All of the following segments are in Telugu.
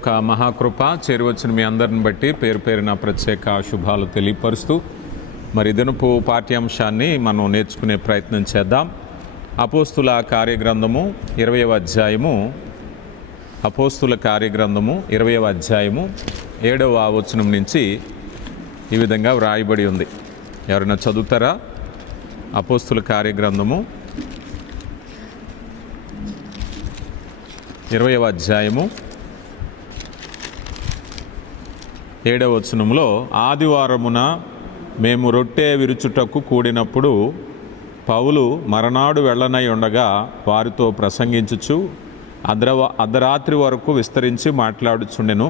ఒక మహాకృప చేరువచ్చిన మీ అందరిని బట్టి పేరు పేరున ప్రత్యేక శుభాలు తెలియపరుస్తూ మరి దినపు పాఠ్యాంశాన్ని మనం నేర్చుకునే ప్రయత్నం చేద్దాం. అపోస్తుల కార్యగ్రంథము 20వ అధ్యాయము, అపోస్తుల కార్యగ్రంథము 20వ అధ్యాయము 7వ వచనం నుంచి ఈ విధంగా వ్రాయబడి ఉంది. ఎవరైనా చదువుతారా? అపోస్తుల కార్యగ్రంథము 20వ అధ్యాయము 7వ వచనంలో, ఆదివారమున మేము రొట్టె విరుచుటకు కూడినప్పుడు పౌలు మరనాడు వెళ్ళనై ఉండగా వారితో ప్రసంగించుచు అర్ధరాత్రి వరకు విస్తరించి మాట్లాడుచుండెను.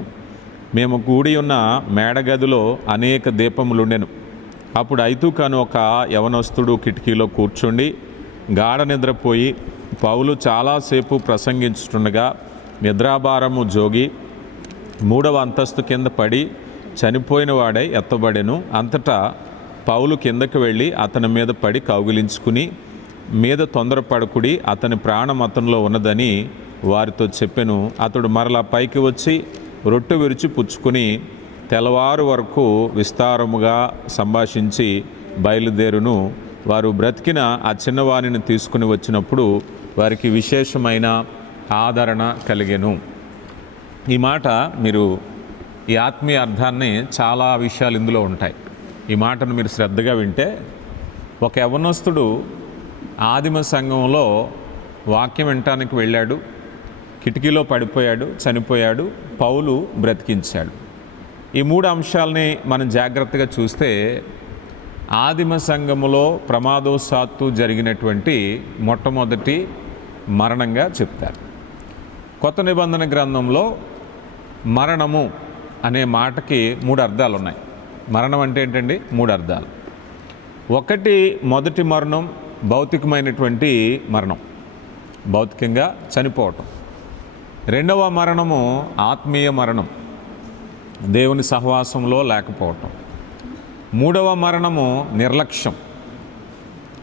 మేము కూడి ఉన్న మేడగదిలో అనేక దీపములుండెను. అప్పుడు ఐతుకను ఒక యవనస్తుడు కిటికీలో కూర్చుండి గాఢ నిద్రపోయి పౌలు చాలాసేపు ప్రసంగించుతుండగా నిద్రాభారము జోగి 3వ అంతస్తు కింద పడి చనిపోయిన వాడై ఎత్తబడెను. అంతటా పౌలు కిందకి వెళ్ళి అతని మీద పడి కౌగిలించుకుని, మీద తొందరపడకుడి, అతని ప్రాణం అతనిలో ఉన్నదని వారితో చెప్పెను. అతడు మరలా పైకి వచ్చి రొట్టె విరిచి పుచ్చుకుని తెల్లవారు వరకు విస్తారముగా సంభాషించి బయలుదేరును. వారు బ్రతికిన ఆ చిన్నవాణిని తీసుకుని వచ్చినప్పుడు వారికి విశేషమైన ఆదరణ కలిగెను. ఈ మాట మీరు ఈ ఆత్మీయ అర్థాన్ని చాలా విషయాలు ఇందులో ఉంటాయి. ఈ మాటను మీరు శ్రద్ధగా వింటే, ఒక యవనస్తుడు ఆదిమ సంఘంలో వాక్యం వినటానికి వెళ్ళాడు, కిటికీలో పడిపోయాడు, చనిపోయాడు, పౌలు బ్రతికించాడు. ఈ 3 అంశాలని మనం జాగ్రత్తగా చూస్తే ఆదిమ సంఘములో ప్రమాదవశాత్తు జరిగినటువంటి మొట్టమొదటి మరణంగా చెప్తారు. కొత్త నిబంధన గ్రంథంలో మరణము అనే మాటకి 3 అర్థాలు ఉన్నాయి. మరణం అంటే ఏంటండి? 3 అర్థాలు. మొదటి మరణం భౌతికమైనటువంటి మరణం, భౌతికంగా చనిపోవటం. 2వ మరణము ఆత్మీయ మరణం, దేవుని సహవాసంలో లేకపోవటం. 3వ మరణము నిర్లక్ష్యం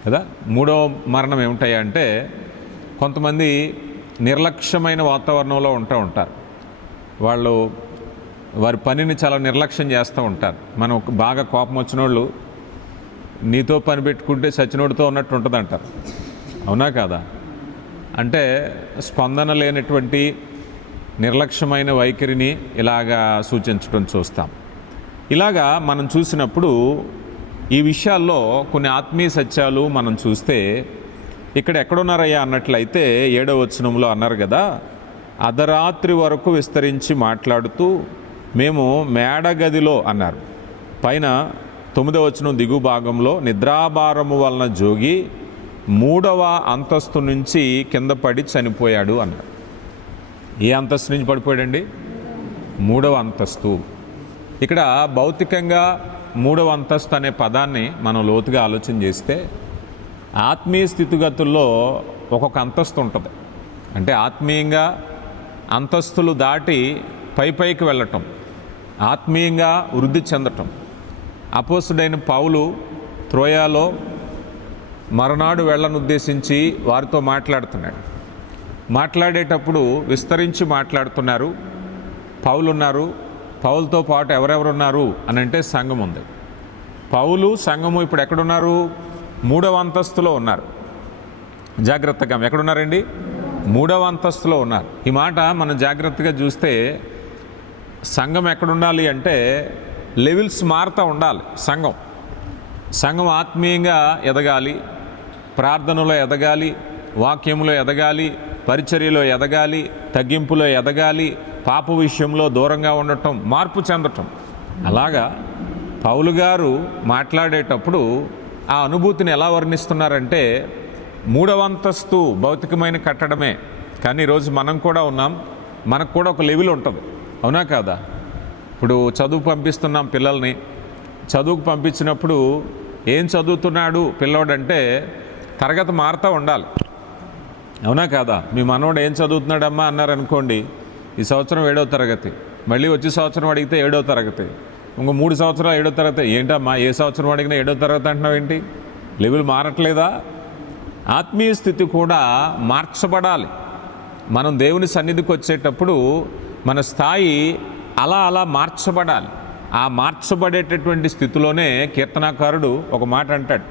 కదా. 3వ మరణం ఏమిటాయంటే, కొంతమంది నిర్లక్ష్యమైన వాతావరణంలో ఉంటారు. వాళ్ళు వారి పనిని చాలా నిర్లక్ష్యం చేస్తూ ఉంటారు. మనం బాగా కోపం వచ్చిన వాళ్ళు నీతో పని పెట్టుకుంటే సచినోడితో ఉన్నట్టు ఉంటుంది అంటారు. అవునా కాదా? అంటే స్పందన లేనటువంటి నిర్లక్ష్యమైన వైఖరిని ఇలాగా సూచించడం చూస్తాం. ఇలాగా మనం చూసినప్పుడు ఈ విషయాల్లో కొన్ని ఆత్మీయ సత్యాలు మనం చూస్తే, ఇక్కడ ఎక్కడున్నారయ్యా అన్నట్లయితే 7వ వచనంలో అన్నారు కదా, అర్ధరాత్రి వరకు విస్తరించి మాట్లాడుతూ మేము మేడగదిలో అన్నారు. పైన 9వ వచనం దిగు భాగంలో నిద్రాభారము వలన జోగి 3వ అంతస్తు నుంచి కింద పడి చనిపోయాడు అన్నారు. ఏ అంతస్తు నుంచి పడిపోయాడండి? 3వ అంతస్తు. ఇక్కడ భౌతికంగా 3వ అంతస్తు అనే పదాన్ని మనం లోతుగా ఆలోచన చేస్తే, ఆత్మీయ స్థితిగతుల్లో ఒక్కొక్క అంతస్తు ఉంటుంది. అంటే ఆత్మీయంగా అంతస్తులు దాటి పైకి వెళ్ళటం, ఆత్మీయంగా వృద్ధి చెందటం. అపోస్తుడైన పౌలు త్రోయాలో మరనాడు వెళ్ళనుద్దేశించి వారితో మాట్లాడుతున్నాడు. మాట్లాడేటప్పుడు విస్తరించి మాట్లాడుతున్నారు. పౌలు ఉన్నారు, పౌలుతో పాటు ఎవరెవరు ఉన్నారు అని అంటే సంఘం ఉంది. పౌలు సంఘము ఇప్పుడు ఎక్కడున్నారు? 3వ అంతస్తులో ఉన్నారు. జాగ్రత్తగా ఎక్కడున్నారండి? 3వ అంతస్తులో ఉన్నారు. ఈ మాట మనం జాగ్రత్తగా చూస్తే సంఘం ఎక్కడుండాలి అంటే లెవెల్స్ మారుతూ ఉండాలి. సంఘం ఆత్మీయంగా ఎదగాలి, ప్రార్థనలో ఎదగాలి, వాక్యంలో ఎదగాలి, పరిచర్యలో ఎదగాలి, తగ్గింపులో ఎదగాలి, పాప విషయంలో దూరంగా ఉండటం, మార్పు చెందటం. అలాగా పౌలు గారు మాట్లాడేటప్పుడు ఆ అనుభూతిని ఎలా వర్ణిస్తున్నారంటే, 3వ అంతస్తు భౌతికమైన కట్టడమే, కానీ ఈరోజు మనం కూడా ఉన్నాం. మనకు కూడా ఒక లెవెల్ ఉంటుంది. అవునా కాదా? ఇప్పుడు చదువు పంపిస్తున్నాం పిల్లల్ని. చదువుకు పంపించినప్పుడు ఏం చదువుతున్నాడు పిల్లోడంటే తరగతి మారుతూ ఉండాలి. అవునా కాదా? మీ మనోడు ఏం చదువుతున్నాడమ్మా అన్నారనుకోండి, ఈ సంవత్సరం 7వ తరగతి, మళ్ళీ వచ్చే సంవత్సరం అడిగితే 7వ తరగతి, ఇంకో 3 సంవత్సరాలు 7వ తరగతి. ఏంటమ్మా ఏ సంవత్సరం అడిగినా 7వ తరగతి అంటున్నావు ఏంటి? లెవెల్ మారట్లేదా? ఆత్మీయ స్థితి కూడా మార్చబడాలి. మనం దేవుని సన్నిధికి వచ్చేటప్పుడు మన స్థాయి అలా అలా మార్చబడాలి. ఆ మార్చబడేటటువంటి స్థితిలోనే కీర్తనాకారుడు ఒక మాట అంటాడు.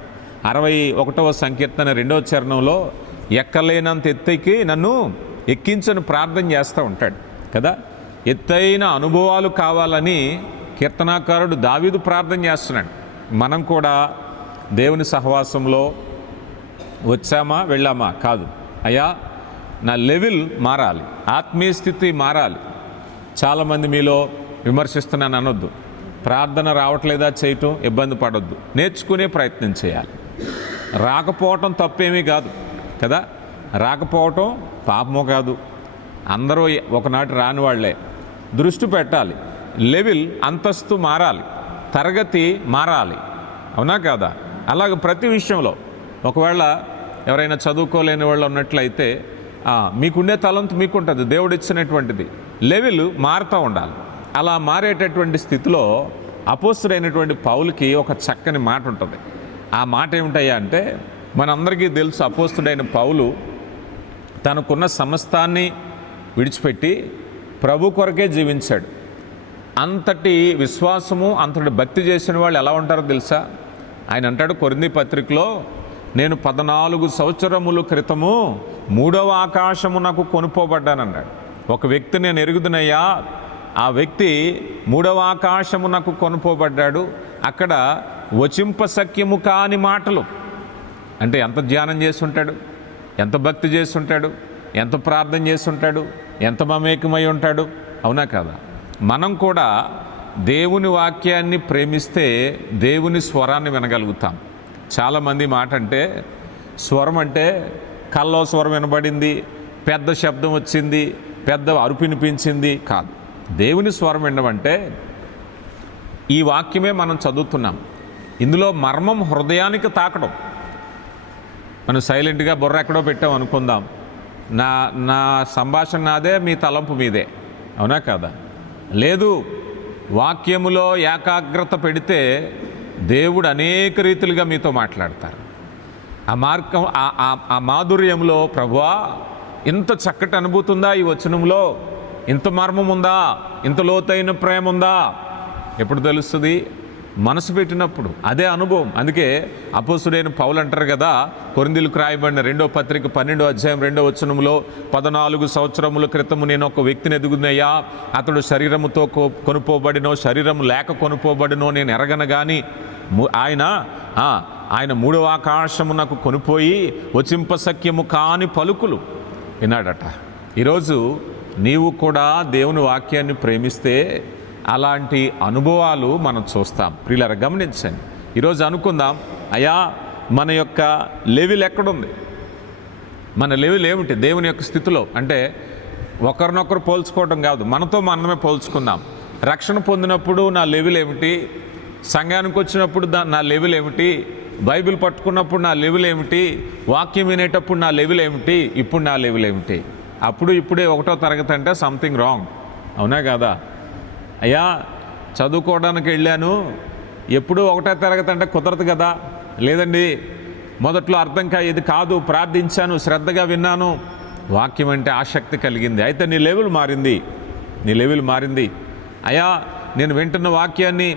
61వ సంకీర్తన 2వ చరణంలో ఎక్కలేనంత ఎత్తైకి నన్ను ఎక్కించని ప్రార్థన చేస్తూ ఉంటాడు కదా. ఎత్తైన అనుభవాలు కావాలని కీర్తనాకారుడు దావీదు ప్రార్థన చేస్తున్నాడు. మనం కూడా దేవుని సహవాసంలో వచ్చామా వెళ్ళామా కాదు, అయ్యా నా లెవెల్ మారాలి, ఆత్మీయ స్థితి మారాలి. చాలామంది మీలో విమర్శిస్తున్నాను అనొద్దు. ప్రార్థన రావట్లేదా చేయటం ఇబ్బంది పడొద్దు, నేర్చుకునే ప్రయత్నం చేయాలి. రాకపోవటం తప్పేమీ కాదు కదా, రాకపోవటం పాపమో కాదు. అందరూ ఒకనాటి రాని వాళ్లే. దృష్టి పెట్టాలి, లెవెల్ అంతస్తు మారాలి, తరగతి మారాలి, అవునా కాదా? అలాగే ప్రతి విషయంలో ఒకవేళ ఎవరైనా చదువుకోలేని వాళ్ళు ఉన్నట్లయితే మీకుండే తలంతు మీకుంటుంది, దేవుడు ఇచ్చినటువంటిది. లెవెల్ మారుతూ ఉండాలి. అలా మారేటటువంటి స్థితిలో అపోస్తుడైనటువంటి పౌలుకి ఒక చక్కని మాట ఉంటుంది. ఆ మాట ఏమిటయ్యా అంటే, మనందరికీ తెలుసు అపోస్తుడైన పౌలు తనకున్న సమస్తాన్ని విడిచిపెట్టి ప్రభు కొరకే జీవించాడు. అంతటి విశ్వాసము, అంతటి భక్తి చేసిన వాళ్ళు ఎలా ఉంటారో తెలుసా? ఆయన అంటాడు కొరింథీ పత్రికలో, నేను 14 సంవత్సరముల క్రితము 3వ ఆకాశమునకు కొనుపోబడ్డానన్నాడు. ఒక వ్యక్తి నేను ఎరుగుదునయ్యా, ఆ వ్యక్తి 3వ ఆకాశమునకు కొనుపోబడ్డాడు. అక్కడ వచింపశక్యము కాని మాటలు అంటే ఎంత ధ్యానం చేస్తుంటాడు, ఎంత భక్తి చేస్తుంటాడు, ఎంత ప్రార్థన చేస్తుంటాడు, ఎంత మమేకమై ఉంటాడు, అవునా కదా? మనం కూడా దేవుని వాక్యాన్ని ప్రేమిస్తే దేవుని స్వరాన్ని వినగలుగుతాం. చాలామంది మాట అంటే స్వరం అంటే కల్లో స్వరం వినబడింది, పెద్ద శబ్దం వచ్చింది, పెద్ద అరుపు వినిపించింది కాదు. దేవుని స్వరం వినమంటే ఈ వాక్యమే మనం చదువుతున్నాం. ఇందులో మర్మం హృదయానికి తాకడం. మనం సైలెంట్గా బుర్ర ఎక్కడో పెట్టాం అనుకుందాం, నా సంభాషణ నాదే, మీ తలంపు మీదే, అవునా కాదా? లేదు, వాక్యములో ఏకాగ్రత పెడితే దేవుడు అనేక రీతులుగా మీతో మాట్లాడతారు. ఆ మార్గం, ఆ మాధుర్యంలో ప్రభువా ఇంత చక్కటి అనుభూతి ఉందా ఈ వచనంలో, ఇంత మర్మం ఉందా, ఇంత లోతైన ప్రేమ ఉందా? ఎప్పుడు తెలుస్తుంది? మనసు పెట్టినప్పుడు. అదే అనుభవం. అందుకే అపోస్తుడైన పౌలు అంటారు కదా, కొరింథీయులకు రాయబడిన 2వ పత్రిక 12వ అధ్యాయం 2వ వచనంలో, 14 సంవత్సరముల క్రితము నేను ఒక వ్యక్తిని ఎదుగునయ్యా, అతడు శరీరముతో కొనుపోబడినో శరీరము లేక కొనుపోబడినో నేను ఎరగను గాని ఆయన 3వ ఆకాశమునకు కొనిపోయి వచింపశక్యము కాని పలుకులు విన్నాడట. ఈరోజు నీవు కూడా దేవుని వాక్యాన్ని ప్రేమిస్తే అలాంటి అనుభవాలు మనం చూస్తాం. ప్రియులారా గమనించండి. ఈరోజు అనుకుందాం, అయ్యా మన యొక్క లెవెల్ ఎక్కడుంది, మన లెవెల్ ఏమిటి దేవుని యొక్క స్థితిలో అంటే ఒకరినొకరు పోల్చుకోవడం కాదు, మనతో మనమే పోల్చుకుందాం. రక్షణ పొందినప్పుడు నా లెవెల్ ఏమిటి, సంఘానికి వచ్చినప్పుడు నా లెవెల్ ఏమిటి, బైబిల్ పట్టుకున్నప్పుడు నా లెవెల్ ఏమిటి, వాక్యం వినేటప్పుడు నా లెవెల్ ఏమిటి, ఇప్పుడు నా లెవెల్ ఏమిటి? ఇప్పుడే 1వ తరగతి అంటే సంథింగ్ రాంగ్, అవునా కాదా? అయ్యా చదువుకోవడానికి వెళ్ళాను, ఎప్పుడూ 1వ తరగతి అంటే కుదరదు కదా. లేదండి, మొదట్లో అర్థం ఇది కాదు, ప్రార్థించాను, శ్రద్ధగా విన్నాను, వాక్యం అంటే ఆసక్తి కలిగింది, అయితే నీ లెవెల్ మారింది. అయ్యా నేను వింటున్న వాక్యాన్ని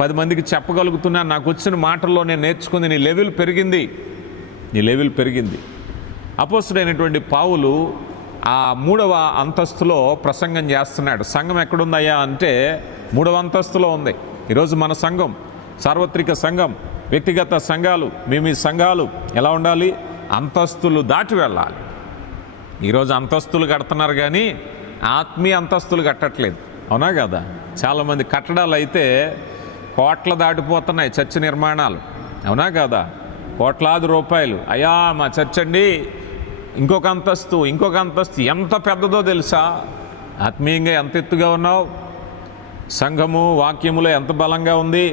10 మందికి చెప్పగలుగుతున్నాను, నాకు వచ్చిన మాటల్లో నేను నేర్చుకుంది, నీ లెవెల్ పెరిగింది. అపోస్తుడైనటువంటి పౌలు ఆ 3వ అంతస్తులో ప్రసంగం చేస్తున్నాడు. సంఘం ఎక్కడుందయ్యా అంటే 3వ అంతస్తులో ఉంది. ఈరోజు మన సంఘం, సార్వత్రిక సంఘం, వ్యక్తిగత సంఘాలు, మీ సంఘాలు ఎలా ఉండాలి? అంతస్తులు దాటి వెళ్ళాలి. ఈరోజు అంతస్తులు కడుతున్నారు కానీ ఆత్మీయ అంతస్తులు కట్టట్లేదు, అవునా కదా? చాలామంది కట్టడాలు అయితే కోట్ల దాటిపోతున్నాయి, చర్చ్ నిర్మాణాలు, అవునా కదా? కోట్లాది రూపాయలు. అయ్యా మా చర్చ్ అండి ఇంకొక అంతస్తు ఎంత పెద్దదో తెలుసా? ఆత్మీయంగా ఎంత ఎత్తుగా ఉన్నావు, సంఘము వాక్యములో ఎంత బలంగా ఉంది,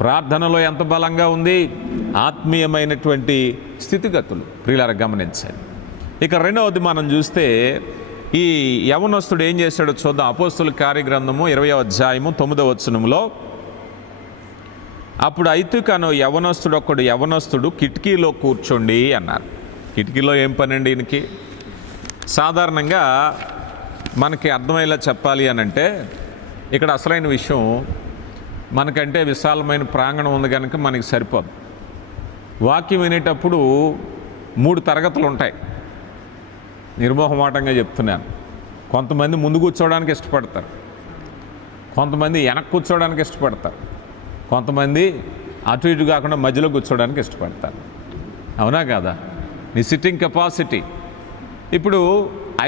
ప్రార్థనలో ఎంత బలంగా ఉంది, ఆత్మీయమైనటువంటి స్థితిగతులు ప్రియులారా గమనించండి. ఇక 2వది మనం చూస్తే ఈ యవనస్తుడు ఏం చేశాడో చూద్దాం. అపోస్తుల కార్యగ్రంథము 20వ అధ్యాయము 9వ వచనంలో, అప్పుడు ఐతుకను యవనస్తుడు కిటికీలో కూర్చోండి అన్నారు. కిటికీలో ఏం పని అండి ఈయనకి? సాధారణంగా మనకి అర్థమయ్యేలా చెప్పాలి అని అంటే ఇక్కడ అసలైన విషయం, మనకంటే విశాలమైన ప్రాంగణం ఉంది కనుక మనకి సరిపోదు. వాక్యం వినేటప్పుడు 3 తరగతులు ఉంటాయి. నిర్మోహమాటంగా చెప్తున్నాను. కొంతమంది ముందు కూర్చోవడానికి ఇష్టపడతారు, కొంతమంది వెనక్కి కూర్చోవడానికి ఇష్టపడతారు, కొంతమంది అటు ఇటు కాకుండా మధ్యలో కూర్చోవడానికి ఇష్టపడతారు. అవునా కాదా? నీ సిట్టింగ్ కెపాసిటీ. ఇప్పుడు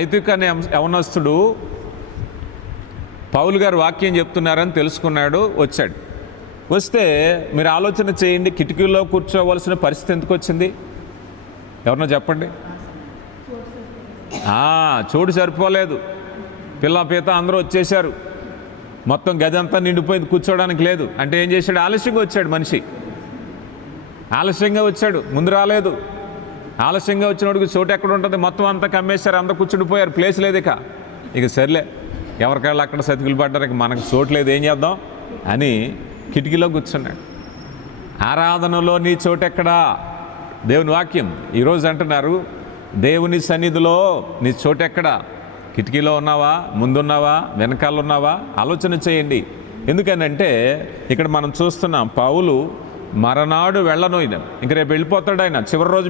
ఐతిక అనే యవనస్తుడు పౌలు గారు వాక్యం చెప్తున్నారని తెలుసుకున్నాడు, వచ్చాడు. వస్తే మీరు ఆలోచన చేయండి, కిటికీలో కూర్చోవలసిన పరిస్థితి ఎందుకు వచ్చింది? ఎవరన్నా చెప్పండి. చోటు సరిపోలేదు, పిల్ల పీత అందరూ వచ్చేసారు, మొత్తం గది అంతా నిండిపోయింది, కూర్చోవడానికి లేదు. అంటే ఏం చేశాడు? ఆలస్యంగా వచ్చాడు మనిషి, ఆలస్యంగా వచ్చాడు, ముందు రాలేదు. ఆలస్యంగా వచ్చినోడికి చోటు ఎక్కడ ఉంటుంది? మొత్తం అంతా కమ్మేశారు, అంతా కూర్చుండిపోయారు, ప్లేస్ లేదు. ఇక సర్లే, ఎవరికాళ్ళు అక్కడ సతికిలు పడ్డారు, ఇక మనకు చోటు లేదు, ఏం చేద్దాం అని కిటికీలో కూర్చున్నాడు. ఆరాధనలో నీ చోటు ఎక్కడా? దేవుని వాక్యం ఈరోజు అంటున్నారు, దేవుని సన్నిధిలో నీ చోటు ఎక్కడా? కిటికీలో ఉన్నావా, ముందున్నావా, వెనకాల ఉన్నావా? ఆలోచన చేయండి. ఎందుకనంటే ఇక్కడ మనం చూస్తున్నాం, పౌలు మరనాడు వెళ్ళను, ఇంక రేపు వెళ్ళిపోతాడు ఆయన. చివరి రోజు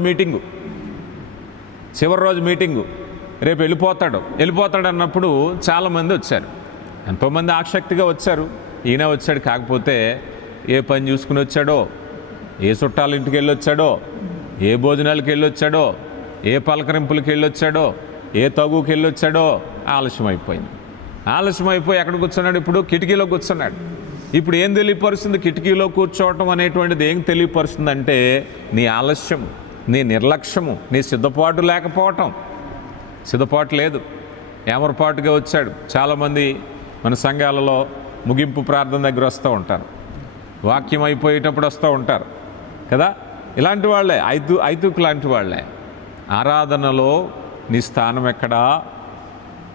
మీటింగు, రేపు వెళ్ళిపోతాడు అన్నప్పుడు చాలామంది వచ్చారు, ఎంతోమంది ఆసక్తిగా వచ్చారు. ఈయన వచ్చాడు, కాకపోతే ఏ పని చూసుకుని వచ్చాడో, ఏ చుట్టాల ఇంటికి వెళ్ళి వచ్చాడో, ఏ భోజనాలకు వెళ్ళి వచ్చాడో, ఏ పలకరింపులకి వెళ్ళి వచ్చాడో, ఏ తగుకి వెళ్ళి వచ్చాడో, ఆలస్యం అయిపోయి ఎక్కడ కూర్చున్నాడు? ఇప్పుడు కిటికీలో కూర్చున్నాడు. ఇప్పుడు ఏం తెలియపరుస్తుంది? కిటికీలో కూర్చోవటం అనేటువంటిది ఏం తెలియపరుస్తుందంటే నీ ఆలస్యము, నీ నిర్లక్ష్యము, నీ సిద్ధపాటు లేకపోవటం. సిద్ధపాటు లేదు, ఏమరపాటుగా వచ్చాడు. చాలామంది మన సంఘాలలో ముగింపు ప్రార్థన దగ్గర వస్తూ ఉంటారు, వాక్యం అయిపోయేటప్పుడు వస్తూ ఉంటారు కదా. ఇలాంటి వాళ్ళే ఐతుకు లాంటి వాళ్ళే. ఆరాధనలో నీ స్థానం ఎక్కడా?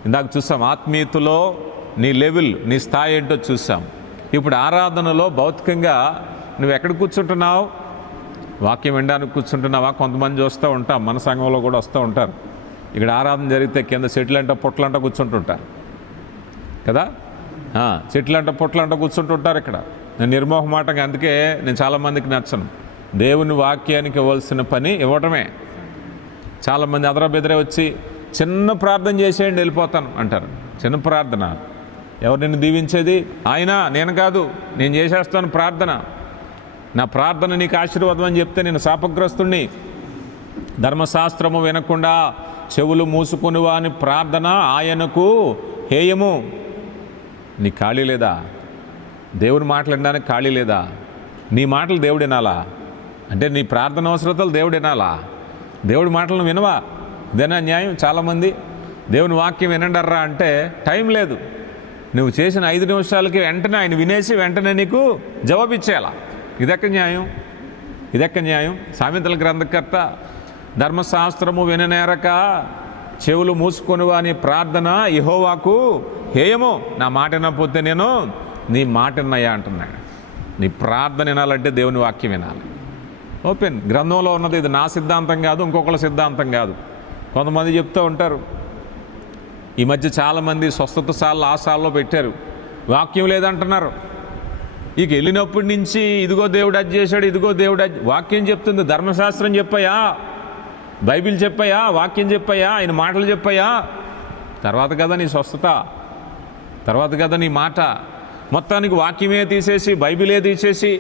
ఇందాక చూసాం, ఆత్మీయతలో నీ లెవెల్, నీ స్థాయి ఏంటో చూసాం. ఇప్పుడు ఆరాధనలో భౌతికంగా నువ్వు ఎక్కడ కూర్చుంటున్నావు? వాక్యం వినడానికి కూర్చుంటున్నావా? కొంతమంది చూస్తూ ఉంటాం, మన సంఘంలో కూడా వస్తూ ఉంటారు. ఇక్కడ ఆరాధన జరిగితే కింద చెట్లంట పొట్లంట కూర్చుంటుంటారు కదా. చెట్లంట పొట్లంట కూర్చుంటుంటారు ఇక్కడ. నేను నిర్మోహమాటంగా, అందుకే నేను చాలామందికి నచ్చను. దేవుని వాక్యానికి ఇవ్వాల్సిన పని ఇవ్వటమే. చాలామంది అదరబెదరే వచ్చి చిన్న ప్రార్థన చేసేయండి వెళ్ళిపోతాను అంటారు. చిన్న ప్రార్థన? ఎవరు నిన్ను దీవించేది? ఆయన, నేను కాదు, నేను చేసేస్తాను ప్రార్థన. నా ప్రార్థన నీకు ఆశీర్వాదం అని చెప్తే నేను శాపగ్రస్తుణ్ణి. ధర్మశాస్త్రము వినకుండా చెవులు మూసుకుని వాని ప్రార్థన ఆయనకు హేయము. నీ ఖాళీ లేదా? దేవుని మాటలు వినడానికి ఖాళీ లేదా? నీ మాటలు దేవుడు వినాలా? అంటే నీ ప్రార్థన అవసరతలు దేవుడు వినాలా? దేవుడి మాటలను వినవా? ఇదేనా న్యాయం? చాలామంది దేవుని వాక్యం వినండర్రా అంటే టైం లేదు. నువ్వు చేసిన 5 నిమిషాలకి వెంటనే ఆయన వినేసి వెంటనే నీకు జవాబిచ్చేయాలా? ఇదెక్క న్యాయం? సామెతల గ్రంథకర్త, ధర్మశాస్త్రము విననేరక చెవులు మూసుకొని వాని ప్రార్థన యెహోవాకు హేయము. నా మాట వినకపోతే నేను నీ మాట విన్నయ్యా అంటున్నాడు. నీ ప్రార్థన వినాలంటే దేవుని వాక్యం వినాలి. ఓపెన్ గ్రంథంలో ఉన్నది. ఇది నా సిద్ధాంతం కాదు, ఇంకొకళ్ళ సిద్ధాంతం కాదు. కొంతమంది చెప్తూ ఉంటారు, ఈ మధ్య చాలామంది స్వస్థత సార్లు ఆ సార్లో పెట్టారు, వాక్యం లేదంటున్నారు. ఇక వెళ్ళినప్పటి నుంచి ఇదిగో దేవుడు అది చేశాడు, ఇదిగో దేవుడు అది. వాక్యం చెప్తుంది, ధర్మశాస్త్రం చెప్పాయా, బైబిల్ చెప్పాయా, వాక్యం చెప్పాయా, ఆయన మాటలు చెప్పాయా? తర్వాత కదా నీ స్వస్థత, తర్వాత కదా నీ మాట. మొత్తానికి వాక్యమే తీసేసి, బైబిలే తీసేసి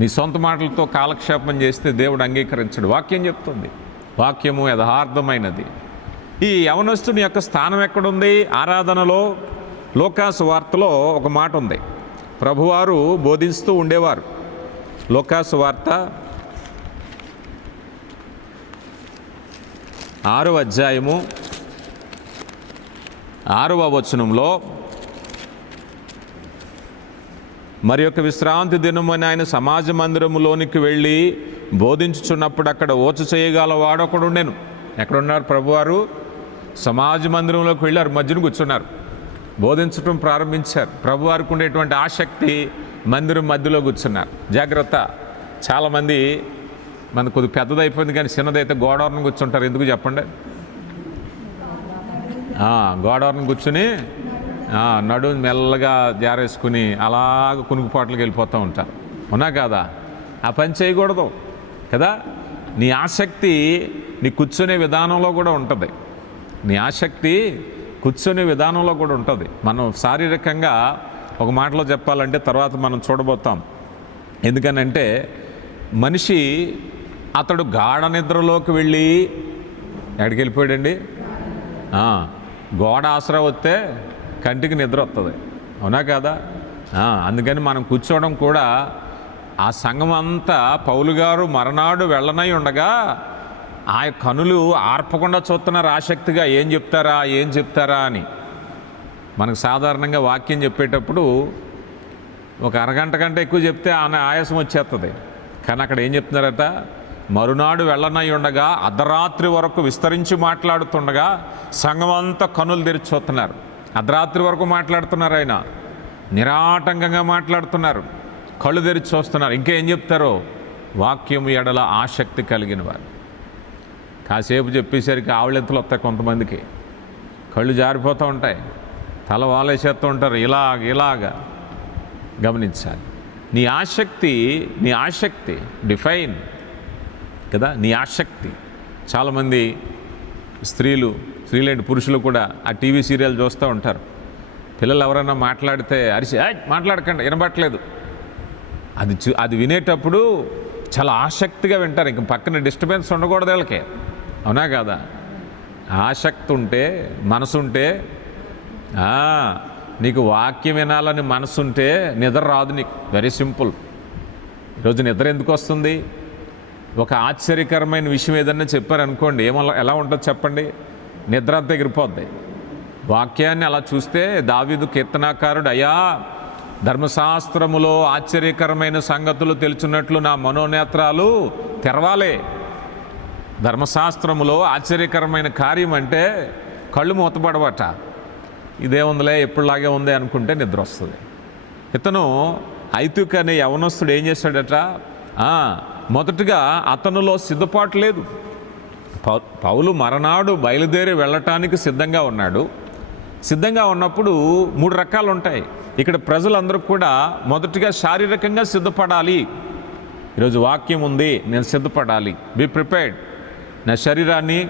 నీ సొంత మాటలతో కాలక్షేపం చేస్తే దేవుడు అంగీకరించడు. వాక్యం చెప్తుంది, వాక్యము యథార్థమైనది. ఈ యవనస్తుని యొక్క స్థానం ఎక్కడుంది ఆరాధనలో? లూకాసు వార్తలో ఒక మాట ఉంది. ప్రభువారు బోధిస్తూ ఉండేవారు. లూకాసు వార్త 6వ అధ్యాయము 6వ వచనంలో, మరి యొక్క విశ్రాంతి దినమున ఆయన సమాజ మందిరములోనికి వెళ్ళి బోధించుచున్నప్పుడు అక్కడ ఓచు చేయగలవాడు ఒకడు ఉండెను. ఎక్కడున్నారు? ప్రభువారు సమాజ మందిరంలోకి వెళ్ళారు, మధ్యన కూర్చున్నారు, బోధించటం ప్రారంభించారు. ప్రభువారికి ఉండేటువంటి ఆసక్తి మందిరం మధ్యలో కూర్చున్నారు. జాగ్రత్త, చాలామంది మనకు కొద్దిగా పెద్దదైపోయింది కానీ చిన్నదైతే గోడవరం కూర్చుంటారు. ఎందుకు చెప్పండి? గోడవరం కూర్చుని నడుము మెల్లగా జారేసుకుని అలాగ కునుకుపాట్లకి వెళ్ళిపోతూ ఉంటారు. అవునా కాదా? ఆ పని చేయకూడదు కదా. నీ ఆసక్తి నీ కూర్చునే విధానంలో కూడా ఉంటుంది. నీ ఆసక్తి కూర్చునే విధానంలో కూడా ఉంటుంది. మనం శారీరకంగా ఒక మాటలో చెప్పాలంటే తర్వాత మనం చూడబోతాం. ఎందుకనంటే మనిషి అతడు గాఢ నిద్రలోకి వెళ్ళి ఎక్కడికి వెళ్ళిపోయాడండి? గోడ ఆసరా వస్తే కంటికి నిద్ర వస్తుంది. అవునా కాదా? అందుకని మనం కూర్చోవడం కూడా ఆ సంఘం అంతా పౌలు గారు మరనాడు వెళ్ళనై ఉండగా ఆ కనులు ఆర్పకుండా చూస్తున్నారు ఆసక్తిగా, ఏం చెప్తారా అని. మనకు సాధారణంగా వాక్యం చెప్పేటప్పుడు ఒక అరగంట కంటే ఎక్కువ చెప్తే ఆయాసం వచ్చేస్తుంది. కానీ అక్కడ ఏం చెప్తున్నారట? మరునాడు వెళ్ళనై ఉండగా అర్ధరాత్రి వరకు విస్తరించి మాట్లాడుతుండగా సంఘం అంతా కనులు తెరిచి చూస్తున్నారు. అర్ధరాత్రి వరకు మాట్లాడుతున్నారు, ఆయన నిరాటంకంగా మాట్లాడుతున్నారు, కళ్ళు తెరిచి చూస్తున్నారు. ఇంకా ఏం చెప్తారో? వాక్యం ఎడల ఆసక్తి కలిగిన వారు. కాసేపు చెప్పేసరికి ఆవులెంతలు వస్తాయి, కొంతమందికి కళ్ళు జారిపోతూ ఉంటాయి, తల వాలేసేస్తూ ఉంటారు. ఇలాగా గమనించాలి. నీ ఆసక్తి డిఫైన్ కదా, నీ ఆసక్తి. చాలామంది స్త్రీలేంటి పురుషులు కూడా ఆ టీవీ సీరియల్ చూస్తూ ఉంటారు. పిల్లలు ఎవరైనా మాట్లాడితే అరిసి మాట్లాడకండి, వినబట్టలేదు. అది వినేటప్పుడు చాలా ఆసక్తిగా వింటారు. ఇంక పక్కన డిస్టర్బెన్స్ ఉండకూడదు వీళ్ళకి. అవునా కాదా? ఆసక్తి ఉంటే, మనసుంటే, నీకు వాక్యం వినాలని మనసుంటే నిద్ర రాదు నీకు. Very simple. ఈరోజు నిద్ర ఎందుకు వస్తుంది? ఒక ఆశ్చర్యకరమైన విషయం ఏదన్నా చెప్పారనుకోండి, ఎలా ఉంటుందో చెప్పండి? నిద్ర అంతా ఎగిరిపోద్ది. వాక్యాన్ని అలా చూస్తే దావీదు కీర్తనాకారుడు, అయ్యా ధర్మశాస్త్రములో ఆశ్చర్యకరమైన సంగతులు తెలుసున్నట్లు నా మనోనేత్రాలు తెరవాలే. ధర్మశాస్త్రములో ఆశ్చర్యకరమైన కార్యం అంటే కళ్ళు మూతపడవట. ఇదేముందిలే, ఎప్పుడులాగే ఉంది అనుకుంటే నిద్ర వస్తుంది. ఇతను ఐతుక్ అనే యవనస్తుడు ఏం చేశాడట? మొదటగా అతనులో సిద్ధపాటు లేదు. పౌలు మరనాడు బయలుదేరి వెళ్ళటానికి సిద్ధంగా ఉన్నాడు. సిద్ధంగా ఉన్నప్పుడు 3 రకాలు ఉంటాయి. ఇక్కడ ప్రజలందరూ కూడా మొదటిగా శారీరకంగా సిద్ధపడాలి. ఈరోజు వాక్యం ఉంది, నేను సిద్ధపడాలి. Be prepared. నా శరీరాన్ని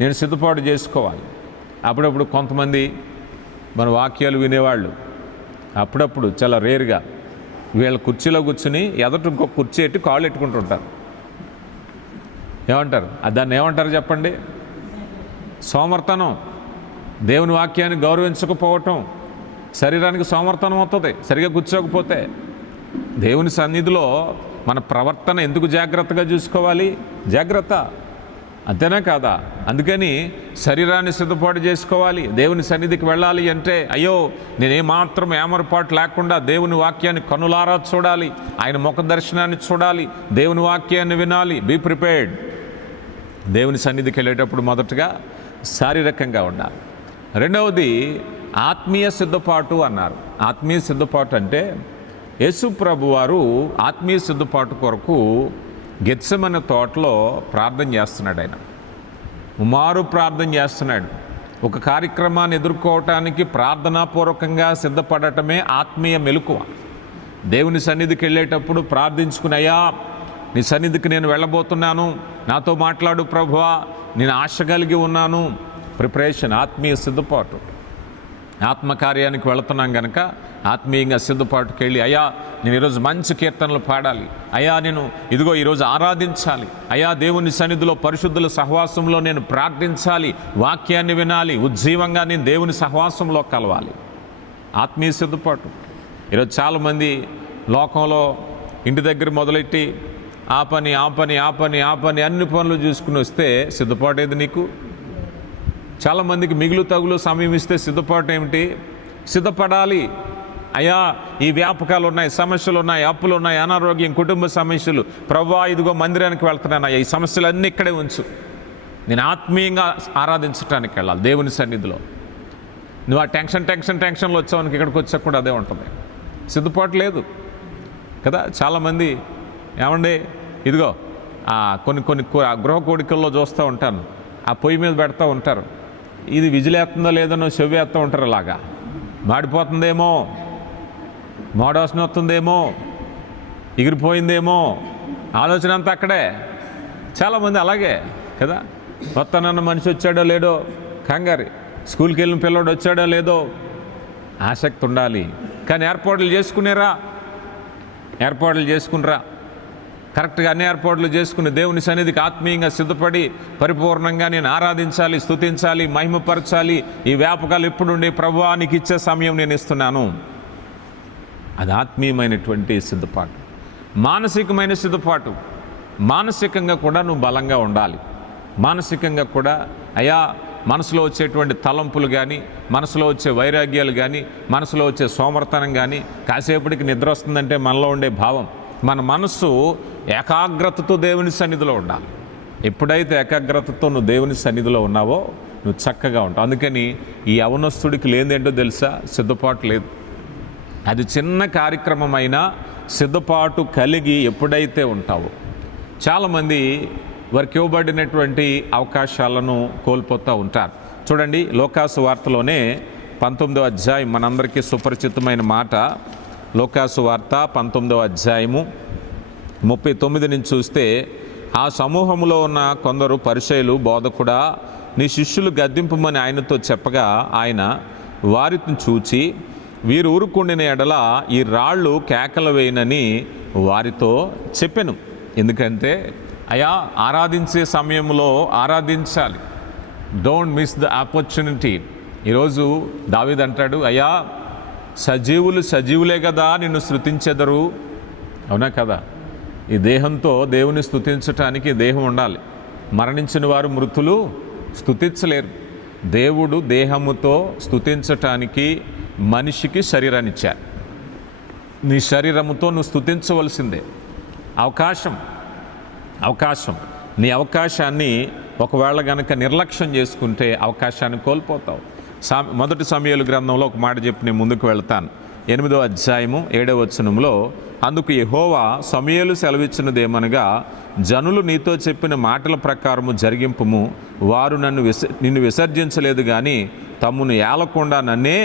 నేను సిద్ధపాటు చేసుకోవాలి. అప్పుడప్పుడు కొంతమంది మన వాక్యాలు వినేవాళ్ళు అప్పుడప్పుడు చాలా రేరుగా వీళ్ళ కుర్చీలో కూర్చుని ఎదట ఇంకొక కుర్చీ ఎట్టి కాళ్ళు ఎట్టుకుంటుంటారు. ఏమంటారు? దాన్ని ఏమంటారు చెప్పండి? సోమర్తనం. దేవుని వాక్యాన్ని గౌరవించకపోవటం శరీరానికి సోమర్తనం అవుతుంది సరిగా కూర్చోకపోతే. దేవుని సన్నిధిలో మన ప్రవర్తన ఎందుకు జాగ్రత్తగా చూసుకోవాలి? జాగ్రత్త, అంతేనా కాదా? అందుకని శరీరాన్ని సిద్ధపాటు చేసుకోవాలి. దేవుని సన్నిధికి వెళ్ళాలి అంటే, అయ్యో నేనేమాత్రం ఏమరపాటు లేకుండా దేవుని వాక్యాన్ని కనులారా చూడాలి, ఆయన ముఖ దర్శనాన్ని చూడాలి, దేవుని వాక్యాన్ని వినాలి. Be prepared. దేవుని సన్నిధికి వెళ్ళేటప్పుడు మొదటగా శారీరకంగా ఉండాలి. రెండవది ఆత్మీయ సిద్ధపాటు అన్నారు. ఆత్మీయ సిద్ధపాటు అంటే యేసు ప్రభు వారు ఆత్మీయ సిద్ధపాటు కొరకు గెత్సెమనే తోటలో ప్రార్థన చేస్తున్నాడు. ఆయన మారు ప్రార్థన చేస్తున్నాడు. ఒక కార్యక్రమాన్ని ఎదుర్కోవటానికి ప్రార్థనాపూర్వకంగా సిద్ధపడటమే ఆత్మీయ మెలకువ. దేవుని సన్నిధికి వెళ్ళేటప్పుడు ప్రార్థించుకుని, అయ్యా నీ సన్నిధికి నేను వెళ్ళబోతున్నాను, నాతో మాట్లాడు ప్రభువా, నేను ఆశ కలిగి ఉన్నాను. ప్రిపరేషన్, ఆత్మీయ సిద్ధపాటు. ఆత్మకార్యానికి వెళుతున్నాం కనుక ఆత్మీయంగా సిద్ధపాటుకి వెళ్ళి, అయ్యా నేను ఈరోజు మంచి కీర్తనలు పాడాలి, అయ్యా నేను ఇదిగో ఈరోజు ఆరాధించాలి, అయ్యా దేవుని సన్నిధిలో పరిశుద్ధుల సహవాసంలో నేను ప్రార్థించాలి, వాక్యాన్ని వినాలి, ఉజ్జీవంగా నేను దేవుని సహవాసంలో కలవాలి. ఆత్మీయ సిద్ధపాటు. ఈరోజు చాలామంది లోకంలో ఇంటి దగ్గర మొదలెట్టి ఆ పని అన్ని పనులు చూసుకుని వస్తే సిద్ధపాటు ఏది నీకు? చాలామందికి మిగులు తగులు సమయం ఇస్తే సిద్ధపాటు ఏమిటి? సిద్ధపడాలి. అయ్యా ఈ వ్యాపకాలు ఉన్నాయి, సమస్యలు ఉన్నాయి, అప్పులు ఉన్నాయి, అనారోగ్యం, కుటుంబ సమస్యలు, ప్రభువా ఇదిగో మందిరానికి వెళ్తున్నాను, అయ్యా ఈ సమస్యలన్నీ ఇక్కడే ఉంచు, నేను ఆత్మీయంగా ఆరాధించడానికి వెళ్ళాలి దేవుని సన్నిధిలో. నువ్వు ఆ టెన్షన్లో వచ్చావనికి ఇక్కడికి వచ్చాక కూడా అదే ఉంటుంది. సిద్ధపాటు లేదు కదా. చాలామంది ఏమండి ఇదిగో కొన్ని గృహ కోడికల్లో చూస్తూ ఉంటాను, ఆ పొయ్యి మీద పెడతా ఉంటారు, ఇది విజిలేస్తుందో లేదనో చెవేస్తూ ఉంటారు. అలాగా మాడిపోతుందేమో, మోడవాసన వస్తుందేమో, ఎగిరిపోయిందేమో, ఆలోచన అంతా అక్కడే. చాలామంది అలాగే కదా, వస్తానన్న మనిషి వచ్చాడో లేడో కంగారు, స్కూల్కి వెళ్ళిన పిల్లోడు వచ్చాడో లేదో ఆసక్తి ఉండాలి. కానీ ఏర్పాట్లు చేసుకునిరా, కరెక్ట్గా అన్ని ఏర్పాట్లు చేసుకుని దేవుని సన్నిధికి ఆత్మీయంగా సిద్ధపడి పరిపూర్ణంగా నేను ఆరాధించాలి, స్తుతించాలి, మహిమపరచాలి. ఈ వ్యాపకాలు ఎప్పుడుండి ప్రభువా నీకు ఇచ్చే సమయం నేను ఇస్తున్నాను. అది ఆత్మీయమైనటువంటి సిద్ధపాటు, మానసికమైన సిద్ధపాటు. మానసికంగా కూడా నువ్వు బలంగా ఉండాలి. మానసికంగా కూడా అయ్యా మనసులో వచ్చేటువంటి తలంపులు కానీ, మనసులో వచ్చే వైరాగ్యాలు కానీ, మనసులో వచ్చే సోమర్తనం కానీ, కాసేపటికి నిద్ర వస్తుందంటే మనలో ఉండే భావం, మన మనస్సు ఏకాగ్రతతో దేవుని సన్నిధిలో ఉండాలి. ఎప్పుడైతే ఏకాగ్రతతో నువ్వు దేవుని సన్నిధిలో ఉన్నావో నువ్వు చక్కగా ఉంటావు. అందుకని ఈ యవనస్తుడికి లేదేంటో తెలుసా? సిద్ధపాటు లేదు. అది చిన్న కార్యక్రమమైనా సిద్ధపాటు కలిగి ఎప్పుడైతే ఉంటావో, చాలామంది వారికి ఇవ్వబడినటువంటి అవకాశాలను కోల్పోతూ ఉంటారు. చూడండి, లోకాసు వార్తలోనే 19వ అధ్యాయం, మనందరికీ సుపరిచితమైన మాట. లోకాసు వార్త 19వ అధ్యాయము 39 నుంచి చూస్తే, ఆ సమూహంలో ఉన్న కొందరు పరిసయ్యులు, బోధకుడా నీ శిష్యులు గద్దింపమని ఆయనతో చెప్పగా, ఆయన వారిని చూచి, వీరు ఊరుకుండిన ఎడల ఈ రాళ్ళు కేకలు వేయనని వారితో చెప్పెను. ఎందుకంటే అయ్యా ఆరాధించే సమయంలో ఆరాధించాలి. Don't miss the opportunity. ఈరోజు దావీదు అంటాడు, అయ్యా సజీవులు సజీవులే కదా నిన్ను స్తుతించెదరు. అవునా కదా? ఈ దేహంతో దేవుని స్తుతించటానికి దేహం ఉండాలి. మరణించిన వారు మృతులు స్తుతించలేరు. దేవుడు దేహముతో స్తుతించటానికి మనిషికి శరీరాన్ని ఇచ్చారు. నీ శరీరముతో నువ్వు స్తుతించవలసిందే. అవకాశం నీ అవకాశాన్ని ఒకవేళ గనక నిర్లక్ష్యం చేసుకుంటే అవకాశాన్ని కోల్పోతావు. మొదటి సమూయేలు గ్రంథంలో ఒక మాట చెప్పి నేను ముందుకు వెళ్తాను. 8వ అధ్యాయము 7వ వచనంలో, అందుకు యెహోవా సమూయేలు సెలవిచ్చినదేమనగా, జనులు నీతో చెప్పిన మాటల ప్రకారము జరిగింపుము. వారు నిన్ను విసర్జించలేదు కానీ తమ్మును ఏలకుండా నన్నే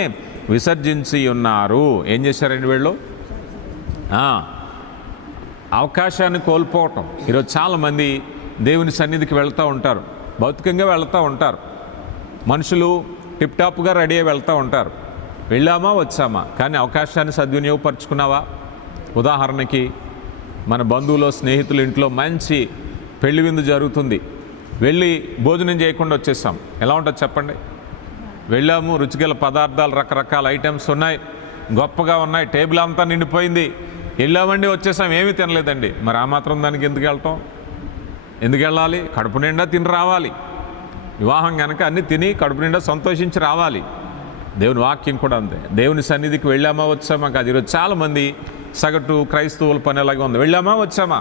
విసర్జించి ఉన్నారు. ఏం చేశారండి వీళ్ళు? అవకాశాన్ని కోల్పోవటం. ఈరోజు చాలామంది దేవుని సన్నిధికి వెళ్తూ ఉంటారు, భౌతికంగా వెళ్తూ ఉంటారు. మనుషులు టిప్టాప్గా రెడీ అయ్యి వెళ్తూ ఉంటారు. వెళ్ళామా వచ్చామా, కానీ అవకాశాన్ని సద్వినియోగపరుచుకున్నావా? ఉదాహరణకి మన బంధువులు స్నేహితుల ఇంట్లో మంచి పెళ్లి విందు జరుగుతుంది, వెళ్ళి భోజనం చేయకుండా వచ్చేసాం. ఎలా ఉంటుంది చెప్పండి? వెళ్ళాము, రుచిగల పదార్థాలు, రకరకాల ఐటమ్స్ ఉన్నాయి, గొప్పగా ఉన్నాయి, టేబుల్ అంతా నిండిపోయింది. వెళ్ళామండి, వచ్చేసాం, ఏమీ తినలేదండి. మరి ఆ మాత్రం దానికి ఎందుకు వెళ్తాం? ఎందుకు వెళ్ళాలి? కడుపు నిండా తిని రావాలి. వివాహం కనుక అన్నీ తిని కడుపు నిండా సంతోషించి రావాలి. దేవుని వాక్యం కూడా అంతే. దేవుని సన్నిధికి వెళ్ళామా వచ్చామా కాదు. ఈరోజు చాలామంది సగటు క్రైస్తవుల పని ఎలాగా ఉంది. వెళ్ళామా వచ్చామా,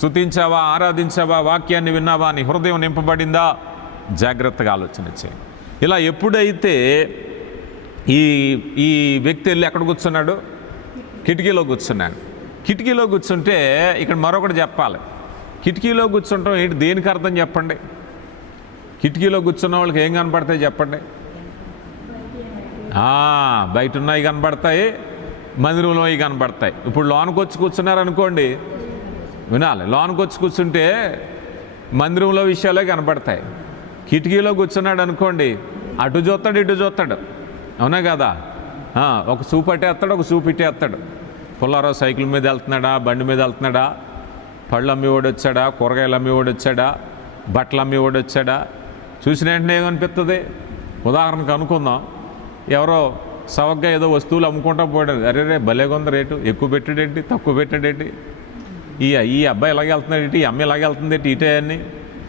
స్తుతించావా, ఆరాధించావా, వాక్యాన్ని విన్నావా, నీ హృదయం నింపబడిందా? జాగ్రత్తగా ఆలోచన చేయండి. ఇలా ఎప్పుడైతే ఈ వ్యక్తి వెళ్ళి ఎక్కడ కూర్చున్నాడు? కిటికీలో కూర్చున్నాడు. కిటికీలో కూర్చుంటే ఇక్కడ మరొకటి చెప్పాలి. కిటికీలో కూర్చుంటాం ఏంటి, దేనికి అర్థం చెప్పండి? కిటికీలో కూర్చున్న వాళ్ళకి ఏం కనపడతాయి చెప్పండి? బయట ఉన్నాయి కనబడతాయి, మందిరంలో అవి కనబడతాయి. ఇప్పుడు లోనికి వచ్చి కూర్చున్నారనుకోండి, వినాలి, లోనికి వచ్చి కూర్చుంటే మందిరంలో విషయాలే కనబడతాయి. కిటికీలో కూర్చున్నాడు అనుకోండి, అటు చూస్తాడు ఇటు చూస్తాడు. అవునా కదా? ఒక చూపు అట్టేస్తాడు, ఒక చూపు ఇట్టేస్తాడు. పుల్లారావు సైకిల్ మీద వెళ్తున్నాడా, బండి మీద వెళ్తున్నాడా, పళ్ళు అమ్మేవాడు వచ్చాడా, కూరగాయలు అమ్మేవాడు వచ్చాడా, బట్టలు అమ్మేవాడు వచ్చాడా, చూసిన వెంటనే ఏమనిపిస్తుంది? ఉదాహరణకు అనుకుందాం, ఎవరో సవగ్గా ఏదో వస్తువులు అమ్ముకుంటా పోయాడు. అరే భలేగా ఉంది రేటు, ఎక్కువ పెట్టాడేంటి, తక్కువ పెట్టాడేంటి, ఈ అబ్బాయి ఇలాగ వెళ్తున్నాడేంటి, ఈ అమ్మాయి ఇలాగ వెళ్తుందేంటి, ఇటే అన్నీ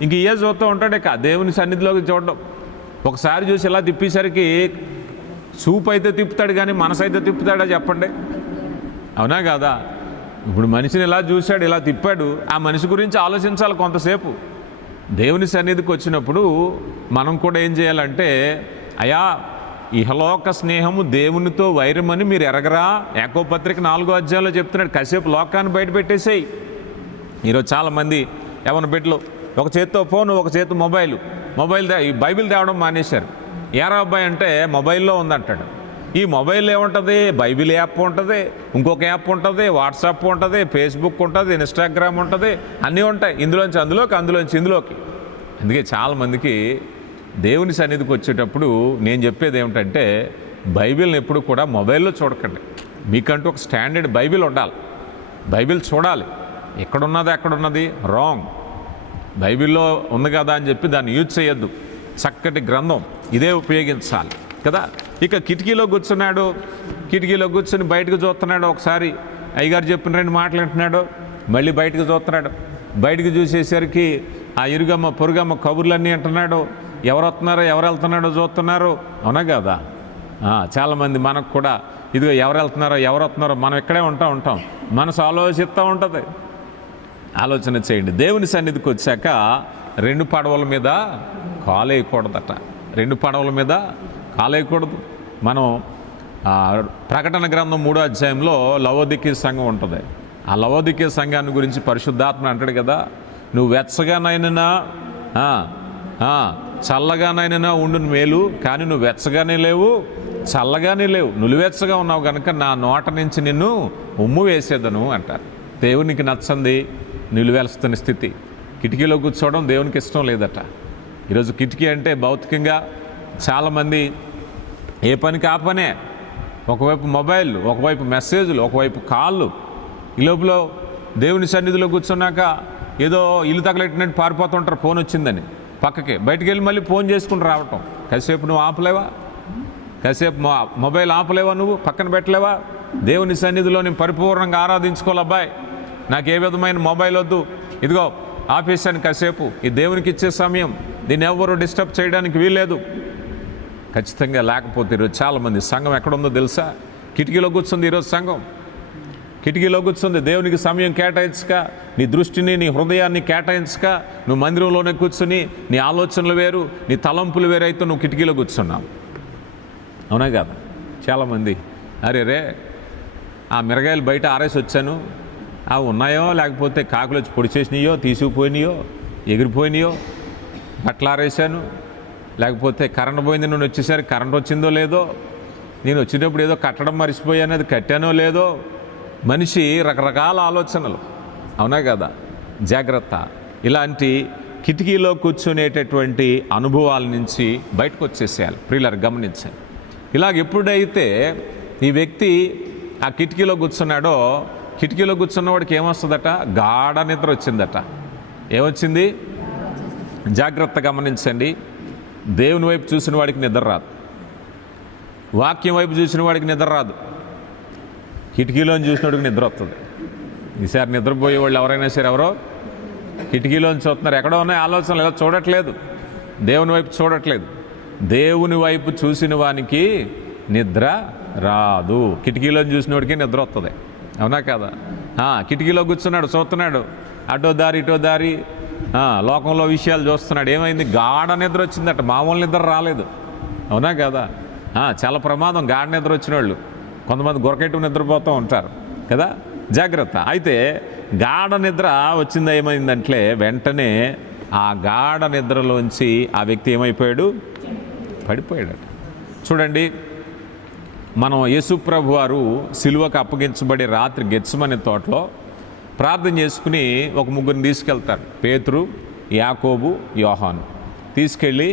ఇంక ఇయే చూస్తూ ఉంటాడే. దేవుని సన్నిధిలోకి చూడడం. ఒకసారి చూసి ఇలా తిప్పేసరికి చూపు అయితే తిప్పుతాడు కానీ మనసు అయితే తిప్పుతాడా చెప్పండి? అవునా కాదా? ఇప్పుడు మనిషిని ఇలా చూశాడు, ఇలా తిప్పాడు, ఆ మనిషి గురించి ఆలోచించాలి కొంతసేపు. దేవుని సన్నిధికి వచ్చినప్పుడు మనం కూడా ఏం చేయాలంటే, అయా ఇహలోక స్నేహము దేవునితో వైరమని మీరు ఎరగరా? యాకోబు పత్రిక 4వ అధ్యాయంలో చెప్తున్నాడు. కాసేపు లోకాన్ని బయట పెట్టేసేయి. ఈరోజు చాలామంది యవ్వన బిడ్డలు ఒక చేత్తో ఫోను, ఒక చేతి మొబైలు, ఈ బైబిల్ తేవడం మానేశారు. ఏరా అబ్బాయి అంటే మొబైల్లో ఉందంటాడు. ఈ మొబైల్ ఏముంటుంది? బైబిల్ యాప్ ఉంటుంది, ఇంకొక యాప్ ఉంటుంది, వాట్సాప్ ఉంటుంది, ఫేస్బుక్ ఉంటుంది, ఇన్స్టాగ్రామ్ ఉంటుంది, అన్నీ ఉంటాయి. ఇందులోంచి అందులోంచి ఇందులోకి. అందుకే చాలామందికి దేవుని సన్నిధికి వచ్చేటప్పుడు నేను చెప్పేది ఏమిటంటే, బైబిల్ని ఎప్పుడు కూడా మొబైల్లో చూడకండి. మీకంటూ ఒక స్టాండర్డ్ బైబిల్ ఉండాలి. బైబిల్ చూడాలి. ఎక్కడున్నది రాంగ్. బైబిల్లో ఉంది కదా అని చెప్పి దాన్ని యూజ్ చేయొద్దు. చక్కటి గ్రంథం ఇదే ఉపయోగించాలి కదా. ఇక కిటికీలో కూర్చుని బయటకు చూస్తున్నాడు. ఒకసారి అయ్యగారు చెప్పిన 2 మాటలు వింటున్నాడు, మళ్ళీ బయటకు చూస్తున్నాడు. బయటకు చూసేసరికి ఆ ఇరుగమ్మ పొరుగమ్మ కబుర్లన్నీ అంటున్నాడు. ఎవరు వస్తున్నారో ఎవరు వెళ్తున్నాడో చూస్తున్నారు. అవునా కదా? చాలామంది మనకు కూడా ఇదిగో ఎవరు వెళ్తున్నారో ఎవరు వస్తున్నారో మనం ఇక్కడే ఉంటాం. మనసు ఆలోచిస్తూ ఉంటుంది. ఆలోచన చేయండి. దేవుని సన్నిధికి వచ్చాక 2 పడవల మీద కాలేయకూడదట. 2 పడవల మీద కాలేయకూడదు. మనం ప్రకటన గ్రంథం 3వ అధ్యాయంలో లవోదికీయ సంఘం ఉంటుంది. ఆ లవోదికీయ సంఘాన్ని గురించి పరిశుద్ధాత్మ అంటాడు కదా, నువ్వు వెచ్చగానైనా చల్లగానైనా ఉండు మేలు, కానీ నువ్వు వెచ్చగానే లేవు చల్లగానే లేవు, నులివెచ్చగా ఉన్నావు కనుక నా నోట నుంచి నిన్ను ఉమ్ము వేసేదను అంటారు. దేవునికి నచ్చంది నిలువెలుస్తున్న స్థితి. కిటికీలో కూర్చోవడం దేవునికి ఇష్టం లేదట. ఈరోజు కిటికీ అంటే భౌతికంగా చాలామంది ఏ పనికి ఆ పనే, ఒకవైపు మొబైల్, ఒకవైపు మెసేజ్లు, ఒకవైపు కాళ్ళు. ఈ లోపల దేవుని సన్నిధిలో కూర్చున్నాక ఏదో ఇల్లు తగలెట్టినట్టు పారిపోతుంటారు ఫోన్ వచ్చిందని. పక్కకి బయటికి వెళ్ళి మళ్ళీ ఫోన్ చేసుకుని రావటం. కాసేపు నువ్వు ఆపలేవా? కాసేపు మొబైల్ ఆపలేవా? నువ్వు పక్కన పెట్టలేవా? దేవుని సన్నిధిలో నేను పరిపూర్ణంగా ఆరాధించుకోవాలి. అబ్బాయి నాకు ఏ విధమైన మొబైల్ వద్దు, ఇదిగో ఆపేసాను కాసేపు, ఈ దేవునికి ఇచ్చే సమయం, దీన్ని ఎవరు డిస్టర్బ్ చేయడానికి వీల్లేదు. ఖచ్చితంగా లేకపోతే ఈరోజు చాలామంది సంఘం ఎక్కడుందో తెలుసా? కిటికీలో కూర్చుంది. ఈరోజు సంఘం కిటికీలో కూర్చుంది. దేవునికి సమయం కేటాయించక, నీ దృష్టిని నీ హృదయాన్ని కేటాయించక, నువ్వు మందిరంలోనే కూర్చుని నీ ఆలోచనలు వేరు, నీ తలంపులు వేరైతే నువ్వు కిటికీలో కూర్చున్నావు. అవునా కదా? చాలామంది అరే ఆ మిరగాయలు బయట ఆరేసి వచ్చాను, అవి ఉన్నాయో లేకపోతే కాకులు వచ్చి పొడి చేసినాయో, తీసుకుపోయినాయో, ఎగిరిపోయినాయో, బట్టలు ఆరేసాను, లేకపోతే కరెంట్ పోయింది, నేను వచ్చేసరికి కరెంట్ వచ్చిందో లేదో, నేను వచ్చేటప్పుడు ఏదో కట్టడం మర్చిపోయాను, అది కట్టానో లేదో. మనిషి రకరకాల ఆలోచనలు. అవునా కదా? జాగ్రత్త. ఇలాంటి కిటికీలో కూర్చునేటటువంటి అనుభవాల నుంచి బయటకు వచ్చేసేయాలి. ప్రియులారా గమనించండి. ఇలాగ ఎప్పుడైతే ఈ వ్యక్తి ఆ కిటికీలో కూర్చున్నాడో, కిటికీలో కూర్చున్నవాడికి ఏమొస్తుందట? గాఢ నిద్ర వచ్చిందట. ఏమొచ్చింది? జాగ్రత్త గమనించండి. దేవుని వైపు చూసిన వాడికి నిద్ర రాదు, వాక్యం వైపు చూసిన వాడికి నిద్ర రాదు, కిటికీలోని చూసినోడికి నిద్ర వస్తుంది. ఈసారి నిద్రపోయే వాళ్ళు ఎవరైనా సరే ఎవరో కిటికీలోని చూస్తున్నారు. ఎక్కడో ఉన్నాయి ఆలోచనలు, ఎలా చూడట్లేదు, దేవుని వైపు చూడట్లేదు. దేవుని వైపు చూసిన వానికి నిద్ర రాదు, కిటికీలోని చూసినోడికి నిద్ర వస్తుంది. అవునా కదా? కిటికీలో కూర్చున్నాడు, చూస్తున్నాడు, అటో దారి ఇటో దారి, లోకంలో విషయాలు చూస్తున్నాడు. ఏమైంది? గాఢ నిద్ర వచ్చిందట. మామూలు నిద్ర రాలేదు. అవునా కదా? చాలా ప్రమాదం గాఢ నిద్ర వచ్చిన వాళ్ళు. కొంతమంది గొరకెట్టు నిద్రపోతూ ఉంటారు కదా. జాగ్రత్త. అయితే గాఢ నిద్ర వచ్చిందా? ఏమైందంటే వెంటనే ఆ గాఢ నిద్రలోంచి ఆ వ్యక్తి ఏమైపోయాడు? పడిపోయాడట. చూడండి, మనం యేసుప్రభు వారు సిలువకు అప్పగించబడి రాత్రి గెత్సెమనే తోటలో ప్రార్థన చేసుకుని ఒక ముగ్గురిని తీసుకెళ్తారు. పేతురు, యాకోబు, యోహాను. తీసుకెళ్ళి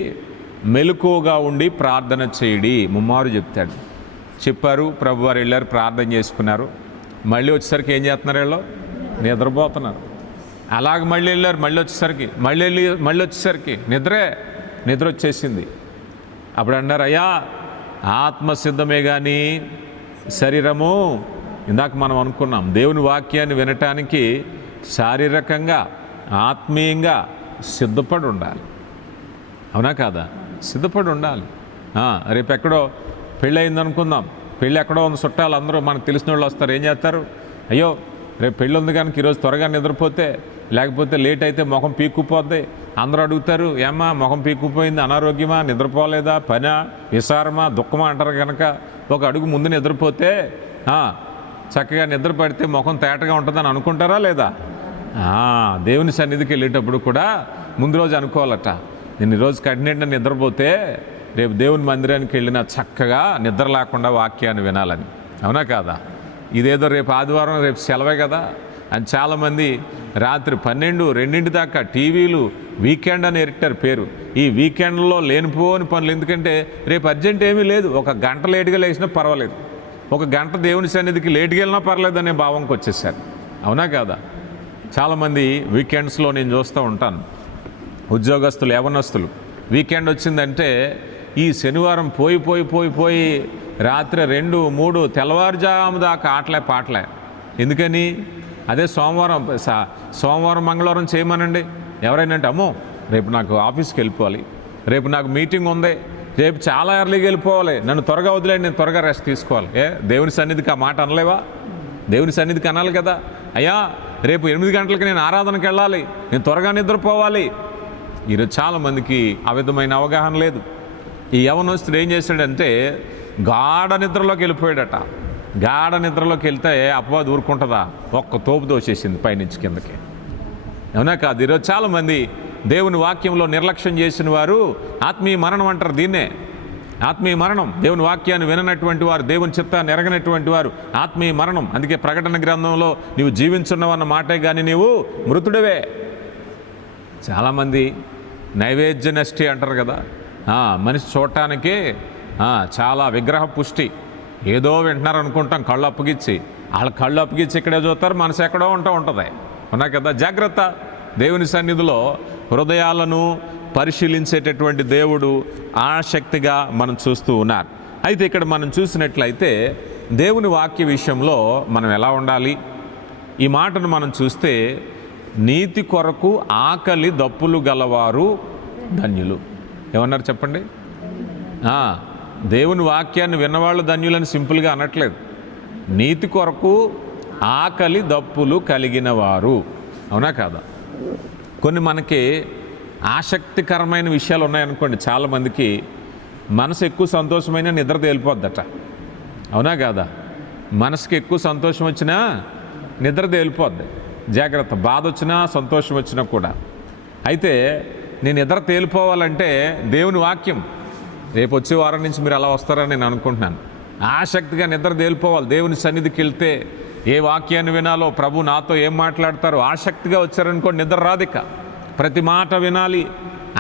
మెలకువగా ఉండి ప్రార్థన చేయడి ముమ్మారు చెప్తాడు. చెప్పారు. ప్రభువారు వెళ్ళారు, ప్రార్థన చేసుకున్నారు. మళ్ళీ వచ్చేసరికి ఏం చేస్తున్నారు? వీళ్ళు నిద్రపోతున్నారు. అలాగ మళ్ళీ వెళ్ళారు, మళ్ళీ వచ్చేసరికి నిద్ర వచ్చేసింది. అప్పుడు అన్నారు, అయ్యా ఆత్మసిద్ధమే కానీ శరీరము, ఇందాక మనం అనుకున్నాం, దేవుని వాక్యాన్ని వినటానికి శారీరకంగా ఆత్మీయంగా సిద్ధపడి ఉండాలి. అవునా కాదా? సిద్ధపడి ఉండాలి. రేపు ఎక్కడో పెళ్ళి అయింది అనుకుందాం, పెళ్ళి ఎక్కడో ఉన్న చుట్టాలు అందరూ మనకు తెలిసిన వాళ్ళు వస్తారు. ఏం చేస్తారు? అయ్యో రేపు పెళ్ళి ఉంది కనుక ఈరోజు త్వరగా నిద్రపోతే, లేకపోతే లేట్ అయితే మొహం పీక్కుపోద్ది. అందరూ అడుగుతారు, ఏమ్మా మొహం పీక్కుపోయింది, అనారోగ్యమా, నిద్రపోలేదా, పనా, విసారమా, దుఃఖమా అంటారు. కనుక ఒక అడుగు ముందు నిద్రపోతే చక్కగా నిద్ర పడితే ముఖం తేటగా ఉంటుందని అనుకుంటారా లేదా? దేవుని సన్నిధికి వెళ్ళేటప్పుడు కూడా ముందు రోజు అనుకోవాలట, నేను ఈరోజు కఠినంగా నిద్రపోతే రేపు దేవుని మందిరానికి వెళ్ళినా చక్కగా నిద్ర లేకుండా వాక్యాన్ని వినాలని. అవునా కాదా? ఇదేదో రేపు ఆదివారం, రేపు సెలవే కదా అని చాలామంది రాత్రి 12, 2 దాకా టీవీలు వీకెండ్ అని ఎట్టారు పేరు. ఈ వీకెండ్లో లేనిపోని పనులు. ఎందుకంటే రేపు అర్జెంట్ ఏమీ లేదు, 1 గంట లేటుగా లేచినా పర్వాలేదు, 1 గంట దేవుని సన్నిధికి లేటుగా వెళ్ళినా పర్లేదు అనే భావంకి వచ్చేసారు. అవునా కాదా? చాలామంది వీకెండ్స్లో నేను చూస్తూ ఉంటాను, ఉద్యోగస్తులు, యవనస్తులు వీకెండ్ వచ్చిందంటే ఈ శనివారం పోయి రాత్రి 2, 3 తెల్లవారుజాము దాకా ఆటలే పాటలే. ఎందుకని? అదే సోమవారం మంగళవారం చేయమనండి. ఎవరైనా అంటే అమ్మో రేపు నాకు ఆఫీస్కి వెళ్ళిపోవాలి, రేపు నాకు మీటింగ్ ఉంది, రేపు చాలా ఎర్లీగా వెళ్ళిపోవాలి, నన్ను త్వరగా వదిలేండి, నేను త్వరగా రెస్ట్ తీసుకోవాలి. దేవుని సన్నిధికి ఆ మాట అనలేవా? దేవుని సన్నిధికి అనాలి కదా, అయ్యా రేపు 8 గంటలకి నేను ఆరాధనకి వెళ్ళాలి, నేను త్వరగా నిద్రపోవాలి. ఈరోజు చాలామందికి ఆ విధమైన అవగాహన లేదు. ఈ యవనస్తుడు ఏం చేశాడంటే గాఢ నిద్రలోకి వెళ్ళిపోయాడట. గాఢ నిద్రలోకి వెళ్తే అపవాది ఊరుకుంటుందా? ఒక్క తోపు దోసేసింది పైనుంచి కిందకి. అవునా కాదు? ఈరోజు చాలామంది దేవుని వాక్యంలో నిర్లక్ష్యం చేసిన వారు ఆత్మీయ మరణం అంటారు దీన్నే. ఆత్మీయ మరణం. దేవుని వాక్యాన్ని విననటువంటి వారు, దేవుని చిత్తాన్ని ఎరగనటువంటి వారు ఆత్మీయ మరణం. అందుకే ప్రకటన గ్రంథంలో నీవు జీవించున్నావన్న మాటే కానీ నీవు మృతుడివే. చాలామంది నైవేద్య నష్టి అంటారు కదా, మనిషి చూడటానికి చాలా విగ్రహ పుష్టి, ఏదో వింటున్నారు అనుకుంటాం కళ్ళు అప్పగిచ్చి. వాళ్ళ కళ్ళు అప్పగిచ్చి ఇక్కడే చూస్తారు, మనసు ఎక్కడో ఉంటుంది. అవునా కదా? జాగ్రత్త. దేవుని సన్నిధిలో హృదయాలను పరిశీలించేటటువంటి దేవుడు ఆసక్తిగా మనం చూస్తూ ఉన్నారు. అయితే ఇక్కడ మనం చూసినట్లయితే దేవుని వాక్య విషయంలో మనం ఎలా ఉండాలి? ఈ మాటను మనం చూస్తే నీతి కొరకు ఆకలి దప్పులు గలవారు ధన్యులు. ఏమన్నారు చెప్పండి? దేవుని వాక్యాన్ని విన్నవాళ్ళు ధన్యులని సింపుల్గా అనట్లేదు. నీతి కొరకు ఆకలి దప్పులు కలిగిన వారు. అవునా కాదా? కొన్ని మనకి ఆసక్తికరమైన విషయాలు ఉన్నాయనుకోండి, చాలామందికి మనసు ఎక్కువ సంతోషమైన నిద్ర తేలిపోద్దట. అవునా కాదా? మనసుకి ఎక్కువ సంతోషం వచ్చినా నిద్ర తేలిపోద్ది. జాగ్రత్త. బాధ వచ్చినా సంతోషం వచ్చినా కూడా. అయితే నేను నిద్ర తేలిపోవాలంటే దేవుని వాక్యం, రేపు వచ్చే వారం నుంచి మీరు అలా వస్తారని నేను అనుకుంటున్నాను. ఆసక్తిగా నిద్ర తేలిపోవాలి. దేవుని సన్నిధికి వెళ్తే ఏ వాక్యాన్ని వినాలో, ప్రభు నాతో ఏం మాట్లాడతారో ఆసక్తిగా వచ్చారనుకోండి, నిద్ర రాదిక. ప్రతి మాట వినాలి,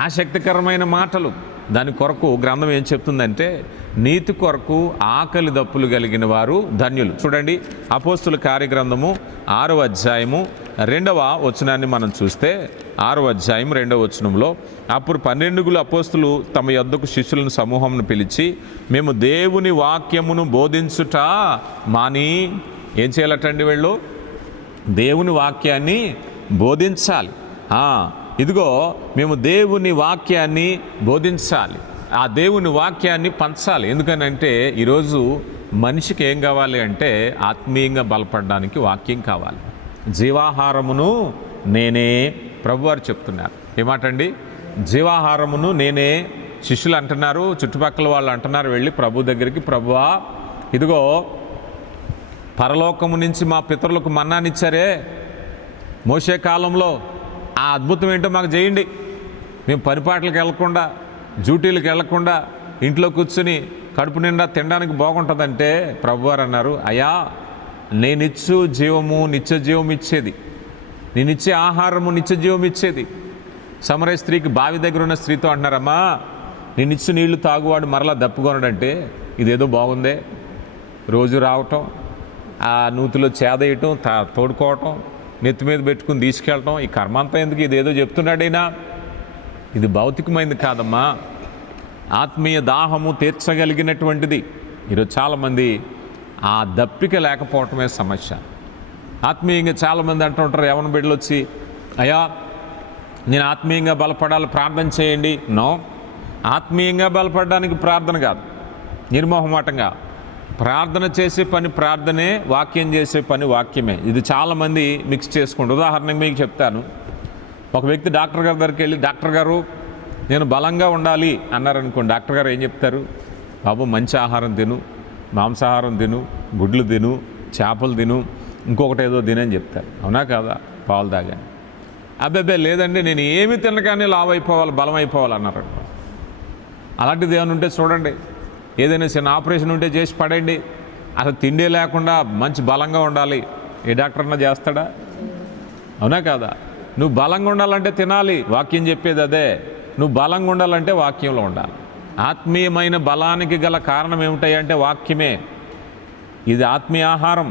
ఆసక్తికరమైన మాటలు. దాని కొరకు గ్రంథం ఏం చెప్తుందంటే నీతి కొరకు ఆకలి దప్పులు కలిగిన వారు ధన్యులు. చూడండి, అపోస్తుల కార్యగ్రంథము 6వ అధ్యాయము 2వ వచనాన్ని మనం చూస్తే 6వ అధ్యాయం 2వ వచనంలో, అప్పుడు 12 అపోస్తులు తమ యొద్దకు శిష్యులను సమూహంను పిలిచి, మేము దేవుని వాక్యమును బోధించుట మాని ఏం చేయాలటండి? వీళ్ళు దేవుని వాక్యాన్ని బోధించాలి. ఇదిగో మేము దేవుని వాక్యాన్ని బోధించాలి, ఆ దేవుని వాక్యాన్ని పంచాలి. ఎందుకనంటే ఈరోజు మనిషికి ఏం కావాలి అంటే ఆత్మీయంగా బలపడడానికి వాక్యం కావాలి. జీవాహారమును నేనే, ప్రభువారు చెప్తున్నారు. ఏమాటండి? జీవాహారమును నేనే. శిష్యులు అంటున్నారు, చుట్టుపక్కల వాళ్ళు అంటున్నారు వెళ్ళి ప్రభు దగ్గరికి, ప్రభువా ఇదిగో పరలోకము నుంచి మా పితరులకు మన్నానిచ్చారే మోషే కాలంలో, ఆ అద్భుతం ఏంటో మాకు చేయండి. మేము పనిపాట్లకు వెళ్లకుండా, డ్యూటీలకు వెళ్లకుండా ఇంట్లో కూర్చుని కడుపు నిండా తినడానికి బాగుంటుందంటే ప్రభువారు అన్నారు, అయ్యా నేనిచ్చు జీవము నిత్య జీవం ఇచ్చేది, నేనిచ్చే ఆహారము నిత్య జీవం ఇచ్చేది. సమరయ స్త్రీకి బావి దగ్గర ఉన్న స్త్రీతో అంటున్నారమ్మా, నేనిచ్చు నీళ్లు తాగువాడు మరలా దప్పుకొనడంటే ఇదేదో బాగుందే, రోజు రావటం, ఆ నూతిలో చేదేయటం, తోడుకోవటం, నెత్తి మీద పెట్టుకుని తీసుకెళ్ళటం, ఈ కర్మంతా ఎందుకు? ఇదేదో చెప్తున్నాడైనా. ఇది భౌతికమైనది కాదమ్మా, ఆత్మీయ దాహము తీర్చగలిగినటువంటిది. ఈరోజు చాలామంది ఆ దప్పిక లేకపోవటమే సమస్య. ఆత్మీయంగా చాలామంది అంటూ ఉంటారు, యవన బిడ్డలు వచ్చి, అయ్యా నేను ఆత్మీయంగా బలపడాలి, ప్రార్థన చేయండి. నో, ఆత్మీయంగా బలపడడానికి ప్రార్థన కాదు, నిర్మోహమాటంగా ప్రార్థన చేసే పని ప్రార్థనే, వాక్యం చేసే పని వాక్యమే. ఇది చాలామంది మిక్స్ చేసుకుంటారు. ఉదాహరణకు మీకు చెప్తాను. ఒక వ్యక్తి డాక్టర్ గారి దగ్గరికి వెళ్ళి, డాక్టర్ గారు నేను బలంగా ఉండాలి అన్నారనుకోండి. డాక్టర్ గారు ఏం చెప్తారు? బాబు మంచి ఆహారం తిను, మాంసాహారం తిను, గుడ్లు తిను, చేపలు తిను, ఇంకొకటి ఏదో తినని చెప్తారు. అవునా కాదా? పాలు తాగాను. అబ్బాబ్బే లేదండి, నేను ఏమి తినగానే లావు అయిపోవాలి, బలం అయిపోవాలి అన్నారు. అలాంటిది ఏమైనా ఉంటే చూడండి, ఏదైనా చిన్న ఆపరేషన్ ఉంటే చేసి పడండి. అసలు తిండి లేకుండా మంచి బలంగా ఉండాలి, ఏ డాక్టర్నా చేస్తాడా? అవునా కాదా? నువ్వు బలంగా ఉండాలంటే తినాలి, వాక్యం చెప్పేది అదే. నువ్వు బలంగా ఉండాలంటే వాక్యంలో ఉండాలి. ఆత్మీయమైన బలానికి గల కారణం ఏమిటాయంటే వాక్యమే. ఇది ఆత్మీయ ఆహారం,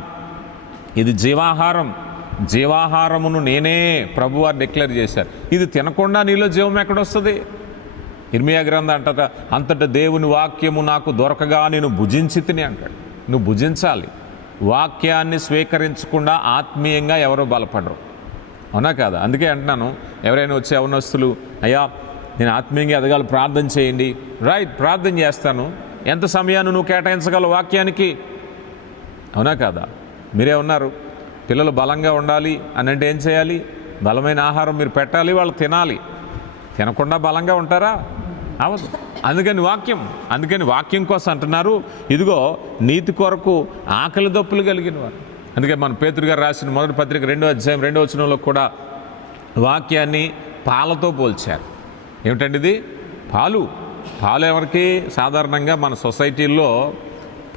ఇది జీవాహారం. జీవాహారమును నేనే ప్రభువారు డిక్లేర్ చేశారు. ఇది తినకుండా నీలో జీవం ఎక్కడొస్తుంది? ఇర్మియా గ్రంథం అంటట, అంతటా దేవుని వాక్యము నాకు దొరకగా నేను భుజించి తిని అంటాడు. నువ్వు భుజించాలి. వాక్యాన్ని స్వీకరించకుండా ఆత్మీయంగా ఎవరో బలపడరు. అవునా కాదా? అందుకే అంటున్నాను, ఎవరైనా వచ్చే యవనస్తులు, అయ్యా నేను ఆత్మీయంగా ఎదగాలి, ప్రార్థన చేయండి. రైట్, ప్రార్థన చేస్తాను. ఎంత సమయాన్ని నువ్వు కేటాయించగలవు వాక్యానికి? అవునా కాదా? మీరే ఉన్నారు, పిల్లలు బలంగా ఉండాలి అని అంటే ఏం చేయాలి? బలమైన ఆహారం మీరు పెట్టాలి, వాళ్ళు తినాలి. తినకుండా బలంగా ఉంటారా? అవదు. అందుకని వాక్యం కోసం అంటున్నారు, ఇదిగో నీతి కొరకు ఆకలి దప్పులు కలిగిన వారు. అందుకే మన పేతురు గారు రాసిన మొదటి పత్రిక 2వ అధ్యాయం 2వ వచనంలో కూడా వాక్యాన్ని పాలతో పోల్చారు. ఏమిటండి ఇది? పాలు ఎవరికి? సాధారణంగా మన సొసైటీల్లో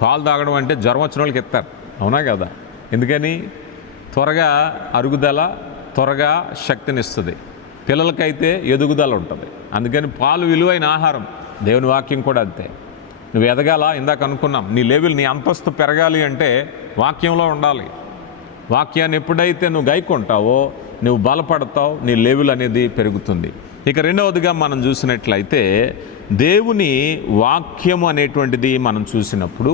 పాలు తాగడం అంటే జ్వరం వచ్చిన వాళ్ళకి ఇస్తారు. అవునా కదా? ఎందుకని? త్వరగా అరుగుదల, త్వరగా శక్తినిస్తుంది. పిల్లలకైతే ఎదుగుదల ఉంటుంది. అందుకని పాలు విలువైన ఆహారం. దేవుని వాక్యం కూడా అంతే. నువ్వు ఎదగాల, ఇందాక అనుకున్నాం, నీ లెవెల్, నీ అంతస్తు పెరగాలి అంటే వాక్యంలో ఉండాలి. వాక్యాన్ని ఎప్పుడైతే నువ్వు గైకొంటావో నువ్వు బలపడతావు, నీ లెవెల్ అనేది పెరుగుతుంది. ఇక రెండవదిగా మనం చూసినట్లయితే దేవుని వాక్యము అనేటువంటిది మనం చూసినప్పుడు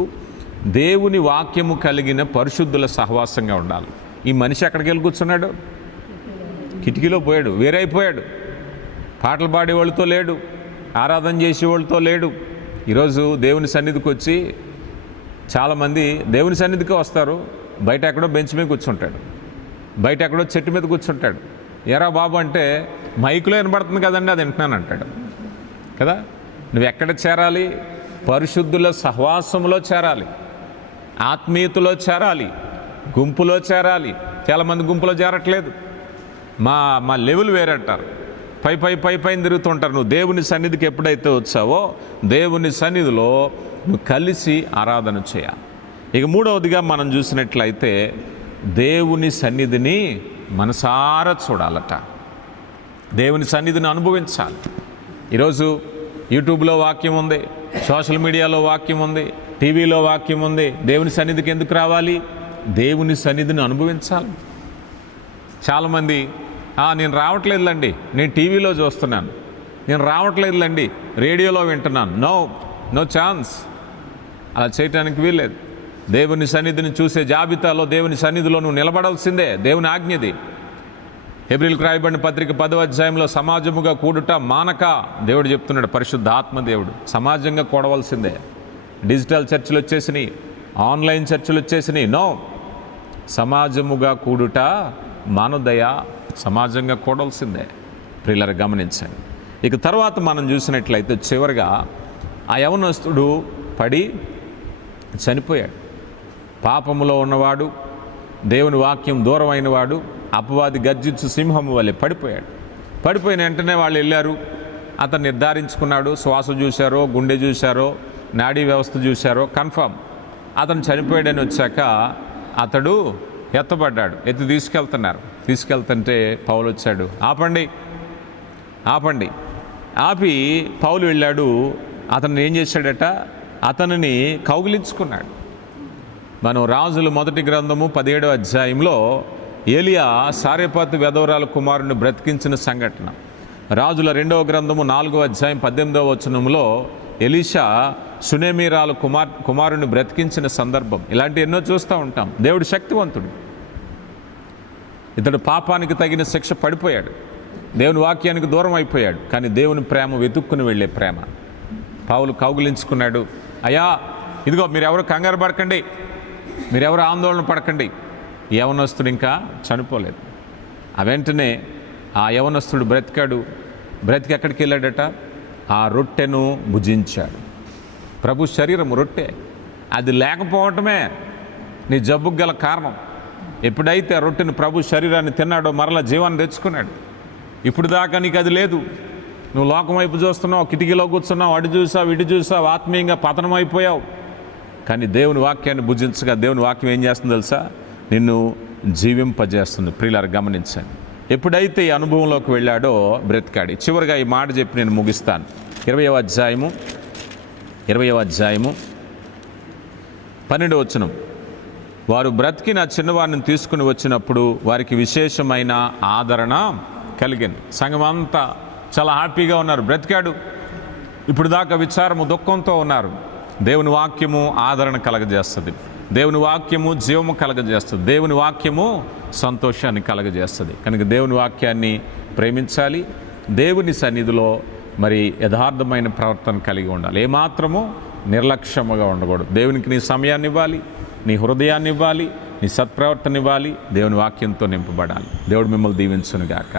దేవుని వాక్యము కలిగిన పరిశుద్ధుల సహవాసంగా ఉండాలి. ఈ మనిషి ఎక్కడికి వెళ్ళి కూర్చున్నాడు? కిటికీలో పోయాడు, వేరైపోయాడు. పాటలు పాడేవాళ్ళతో లేడు, ఆరాధన చేసేవాళ్ళతో లేడు. ఈరోజు దేవుని సన్నిధికి వచ్చి చాలామంది దేవుని సన్నిధికి వస్తారు, బయట ఎక్కడో బెంచ్ మీద కూర్చుంటాడు, బయట ఎక్కడో చెట్టు మీద కూర్చుంటాడు. ఎరా బాబు అంటే మైకులో వినబడుతుంది కదండి, అది వింటున్నాను అంటాడు కదా. నువ్వు ఎక్కడ చేరాలి? పరిశుద్ధుల సహవాసంలో చేరాలి, ఆత్మీయతలో చేరాలి, గుంపులో చేరాలి. చాలామంది గుంపులో చేరట్లేదు. మా లెవెల్ వేరంటారు, పైన తిరుగుతుంటారు. నువ్వు దేవుని సన్నిధికి ఎప్పుడైతే వచ్చావో దేవుని సన్నిధిలో నువ్వు కలిసి ఆరాధన చేయాలి. ఇక మూడవదిగా మనం చూసినట్లయితే దేవుని సన్నిధిని మనసారా చూడాలట, దేవుని సన్నిధిని అనుభవించాలి. ఈరోజు యూట్యూబ్లో వాక్యం ఉంది, సోషల్ మీడియాలో వాక్యం ఉంది, టీవీలో వాక్యం ఉంది. దేవుని సన్నిధికి ఎందుకు రావాలి? దేవుని సన్నిధిని అనుభవించాలి. చాలామంది నేను రావట్లేదులండి, నేను టీవీలో చూస్తున్నాను, నేను రావట్లేదులండి, రేడియోలో వింటున్నాను. No chance. అలా చేయటానికి వీల్లేదు. దేవుని సన్నిధిని చూసే జాబితాలో దేవుని సన్నిధిలో నువ్వు నిలబడాల్సిందే. దేవుని ఆజ్ఞది. హెబ్రీయులకు రాయబడిన పత్రిక 10వ అధ్యాయంలో సమాజముగా కూడుట మానక దేవుడు చెప్తున్నాడు. పరిశుద్ధ ఆత్మ దేవుడు. సమాజంగా కూడవలసిందే. డిజిటల్ చర్చలు వచ్చేసినాయి, ఆన్లైన్ చర్చలు వచ్చేసినాయి. సమాజముగా కూడుట మానుదయ, సమాజంగా కూడవలసిందే. ప్రియులారా గమనించండి. ఇక తర్వాత మనం చూసినట్లయితే చివరిగా ఆ యవనస్తుడు పడి చనిపోయాడు. పాపములో ఉన్నవాడు, దేవుని వాక్యం దూరమైన వాడు, అపవాది గర్జించు సింహము వలె పడిపోయిన వెంటనే వాళ్ళు వెళ్ళారు. అతను నిర్ధారించుకున్నాడు. శ్వాస చూశారో, గుండె చూశారో, నాడీ వ్యవస్థ చూశారో కన్ఫర్మ్ అతను చనిపోయాడని వచ్చాక అతడు ఎత్తబడ్డాడు. ఎత్తి తీసుకెళ్తుంటే పౌలు వచ్చాడు. ఆపండి. ఆపి పౌలు వెళ్ళాడు. అతను ఏం చేశాడట? అతనిని కౌగిలించుకున్నాడు. మనం రాజుల మొదటి గ్రంథము 17వ అధ్యాయంలో ఏలియా సారెపాతు వెధవరాల కుమారుని బ్రతికించిన సంఘటన, రాజుల 2వ గ్రంథము 4వ అధ్యాయం 18వ వచనంలో ఎలీషా సునేమీరాలు కుమారుని బ్రతికించిన సందర్భం, ఇలాంటి ఎన్నో చూస్తూ ఉంటాం. దేవుడు శక్తివంతుడు. ఇతడు పాపానికి తగిన శిక్ష పడిపోయాడు, దేవుని వాక్యానికి దూరం అయిపోయాడు. కానీ దేవుని ప్రేమ వెతుక్కుని వెళ్ళే ప్రేమ. పౌలు కౌగిలించుకున్నాడు. అయ్యా ఇదిగో, మీరెవరు కంగారు పడకండి, మీరెవరు ఆందోళన పడకండి. యవనస్తుడు ఇంకా చనిపోలేదు. ఆ వెంటనే ఆ యవనస్తుడు బ్రతికి ఎక్కడికి వెళ్ళాడట? ఆ రొట్టెను భుజించాడు. ప్రభు శరీరము రొట్టె. అది లేకపోవటమే నీ జబ్బుకు గల కారణం. ఎప్పుడైతే ఆ రొట్టెను ప్రభు శరీరాన్ని తిన్నాడో మరలా జీవాన్ని తెచ్చుకున్నాడు. ఇప్పుడు దాకా నీకు అది లేదు. నువ్వు లోకం వైపు చూస్తున్నావు, కిటికీలో కూర్చున్నావు, అటు చూసావు ఇటు చూసావు, ఆత్మీయంగా పతనం అయిపోయావు. కానీ దేవుని వాక్యాన్ని భుజించగా దేవుని వాక్యం ఏం చేస్తుంది తెలుసా? నిన్ను జీవింపజేస్తుంది. ప్రియులారా గమనించండి. ఎప్పుడైతే ఈ అనుభవంలోకి వెళ్ళాడో బ్రతికాడు. చివరిగా ఈ మాట చెప్పి నేను ముగిస్తాను. 20వ అధ్యాయము 12వ వచనం. వారు బ్రతికిన చిన్నవారిని తీసుకుని వచ్చినప్పుడు వారికి విశేషమైన ఆదరణ కలిగింది. సంఘం అంతా చాలా హ్యాపీగా ఉన్నారు. బ్రతికాడు. ఇప్పుడు దాకా విచారము దుఃఖంతో ఉన్నారు. దేవుని వాక్యము ఆదరణ కలగజేస్తుంది. దేవుని వాక్యము జీవము కలగజేస్తుంది. దేవుని వాక్యము సంతోషాన్ని కలగజేస్తుంది. కనుక దేవుని వాక్యాన్ని ప్రేమించాలి. దేవుని సన్నిధిలో మరి యథార్థమైన ప్రవర్తన కలిగి ఉండాలి. ఏమాత్రము నిర్లక్ష్యముగా ఉండకూడదు. దేవునికి నీ సమయాన్ని ఇవ్వాలి, నీ హృదయాన్ని ఇవ్వాలి, నీ సత్ప్రవర్తన ఇవ్వాలి. దేవుని వాక్యంతో నింపబడాలి. దేవుడు మిమ్మల్ని దీవించునుగాక.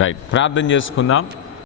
రైట్, ప్రార్థన చేసుకుందాం.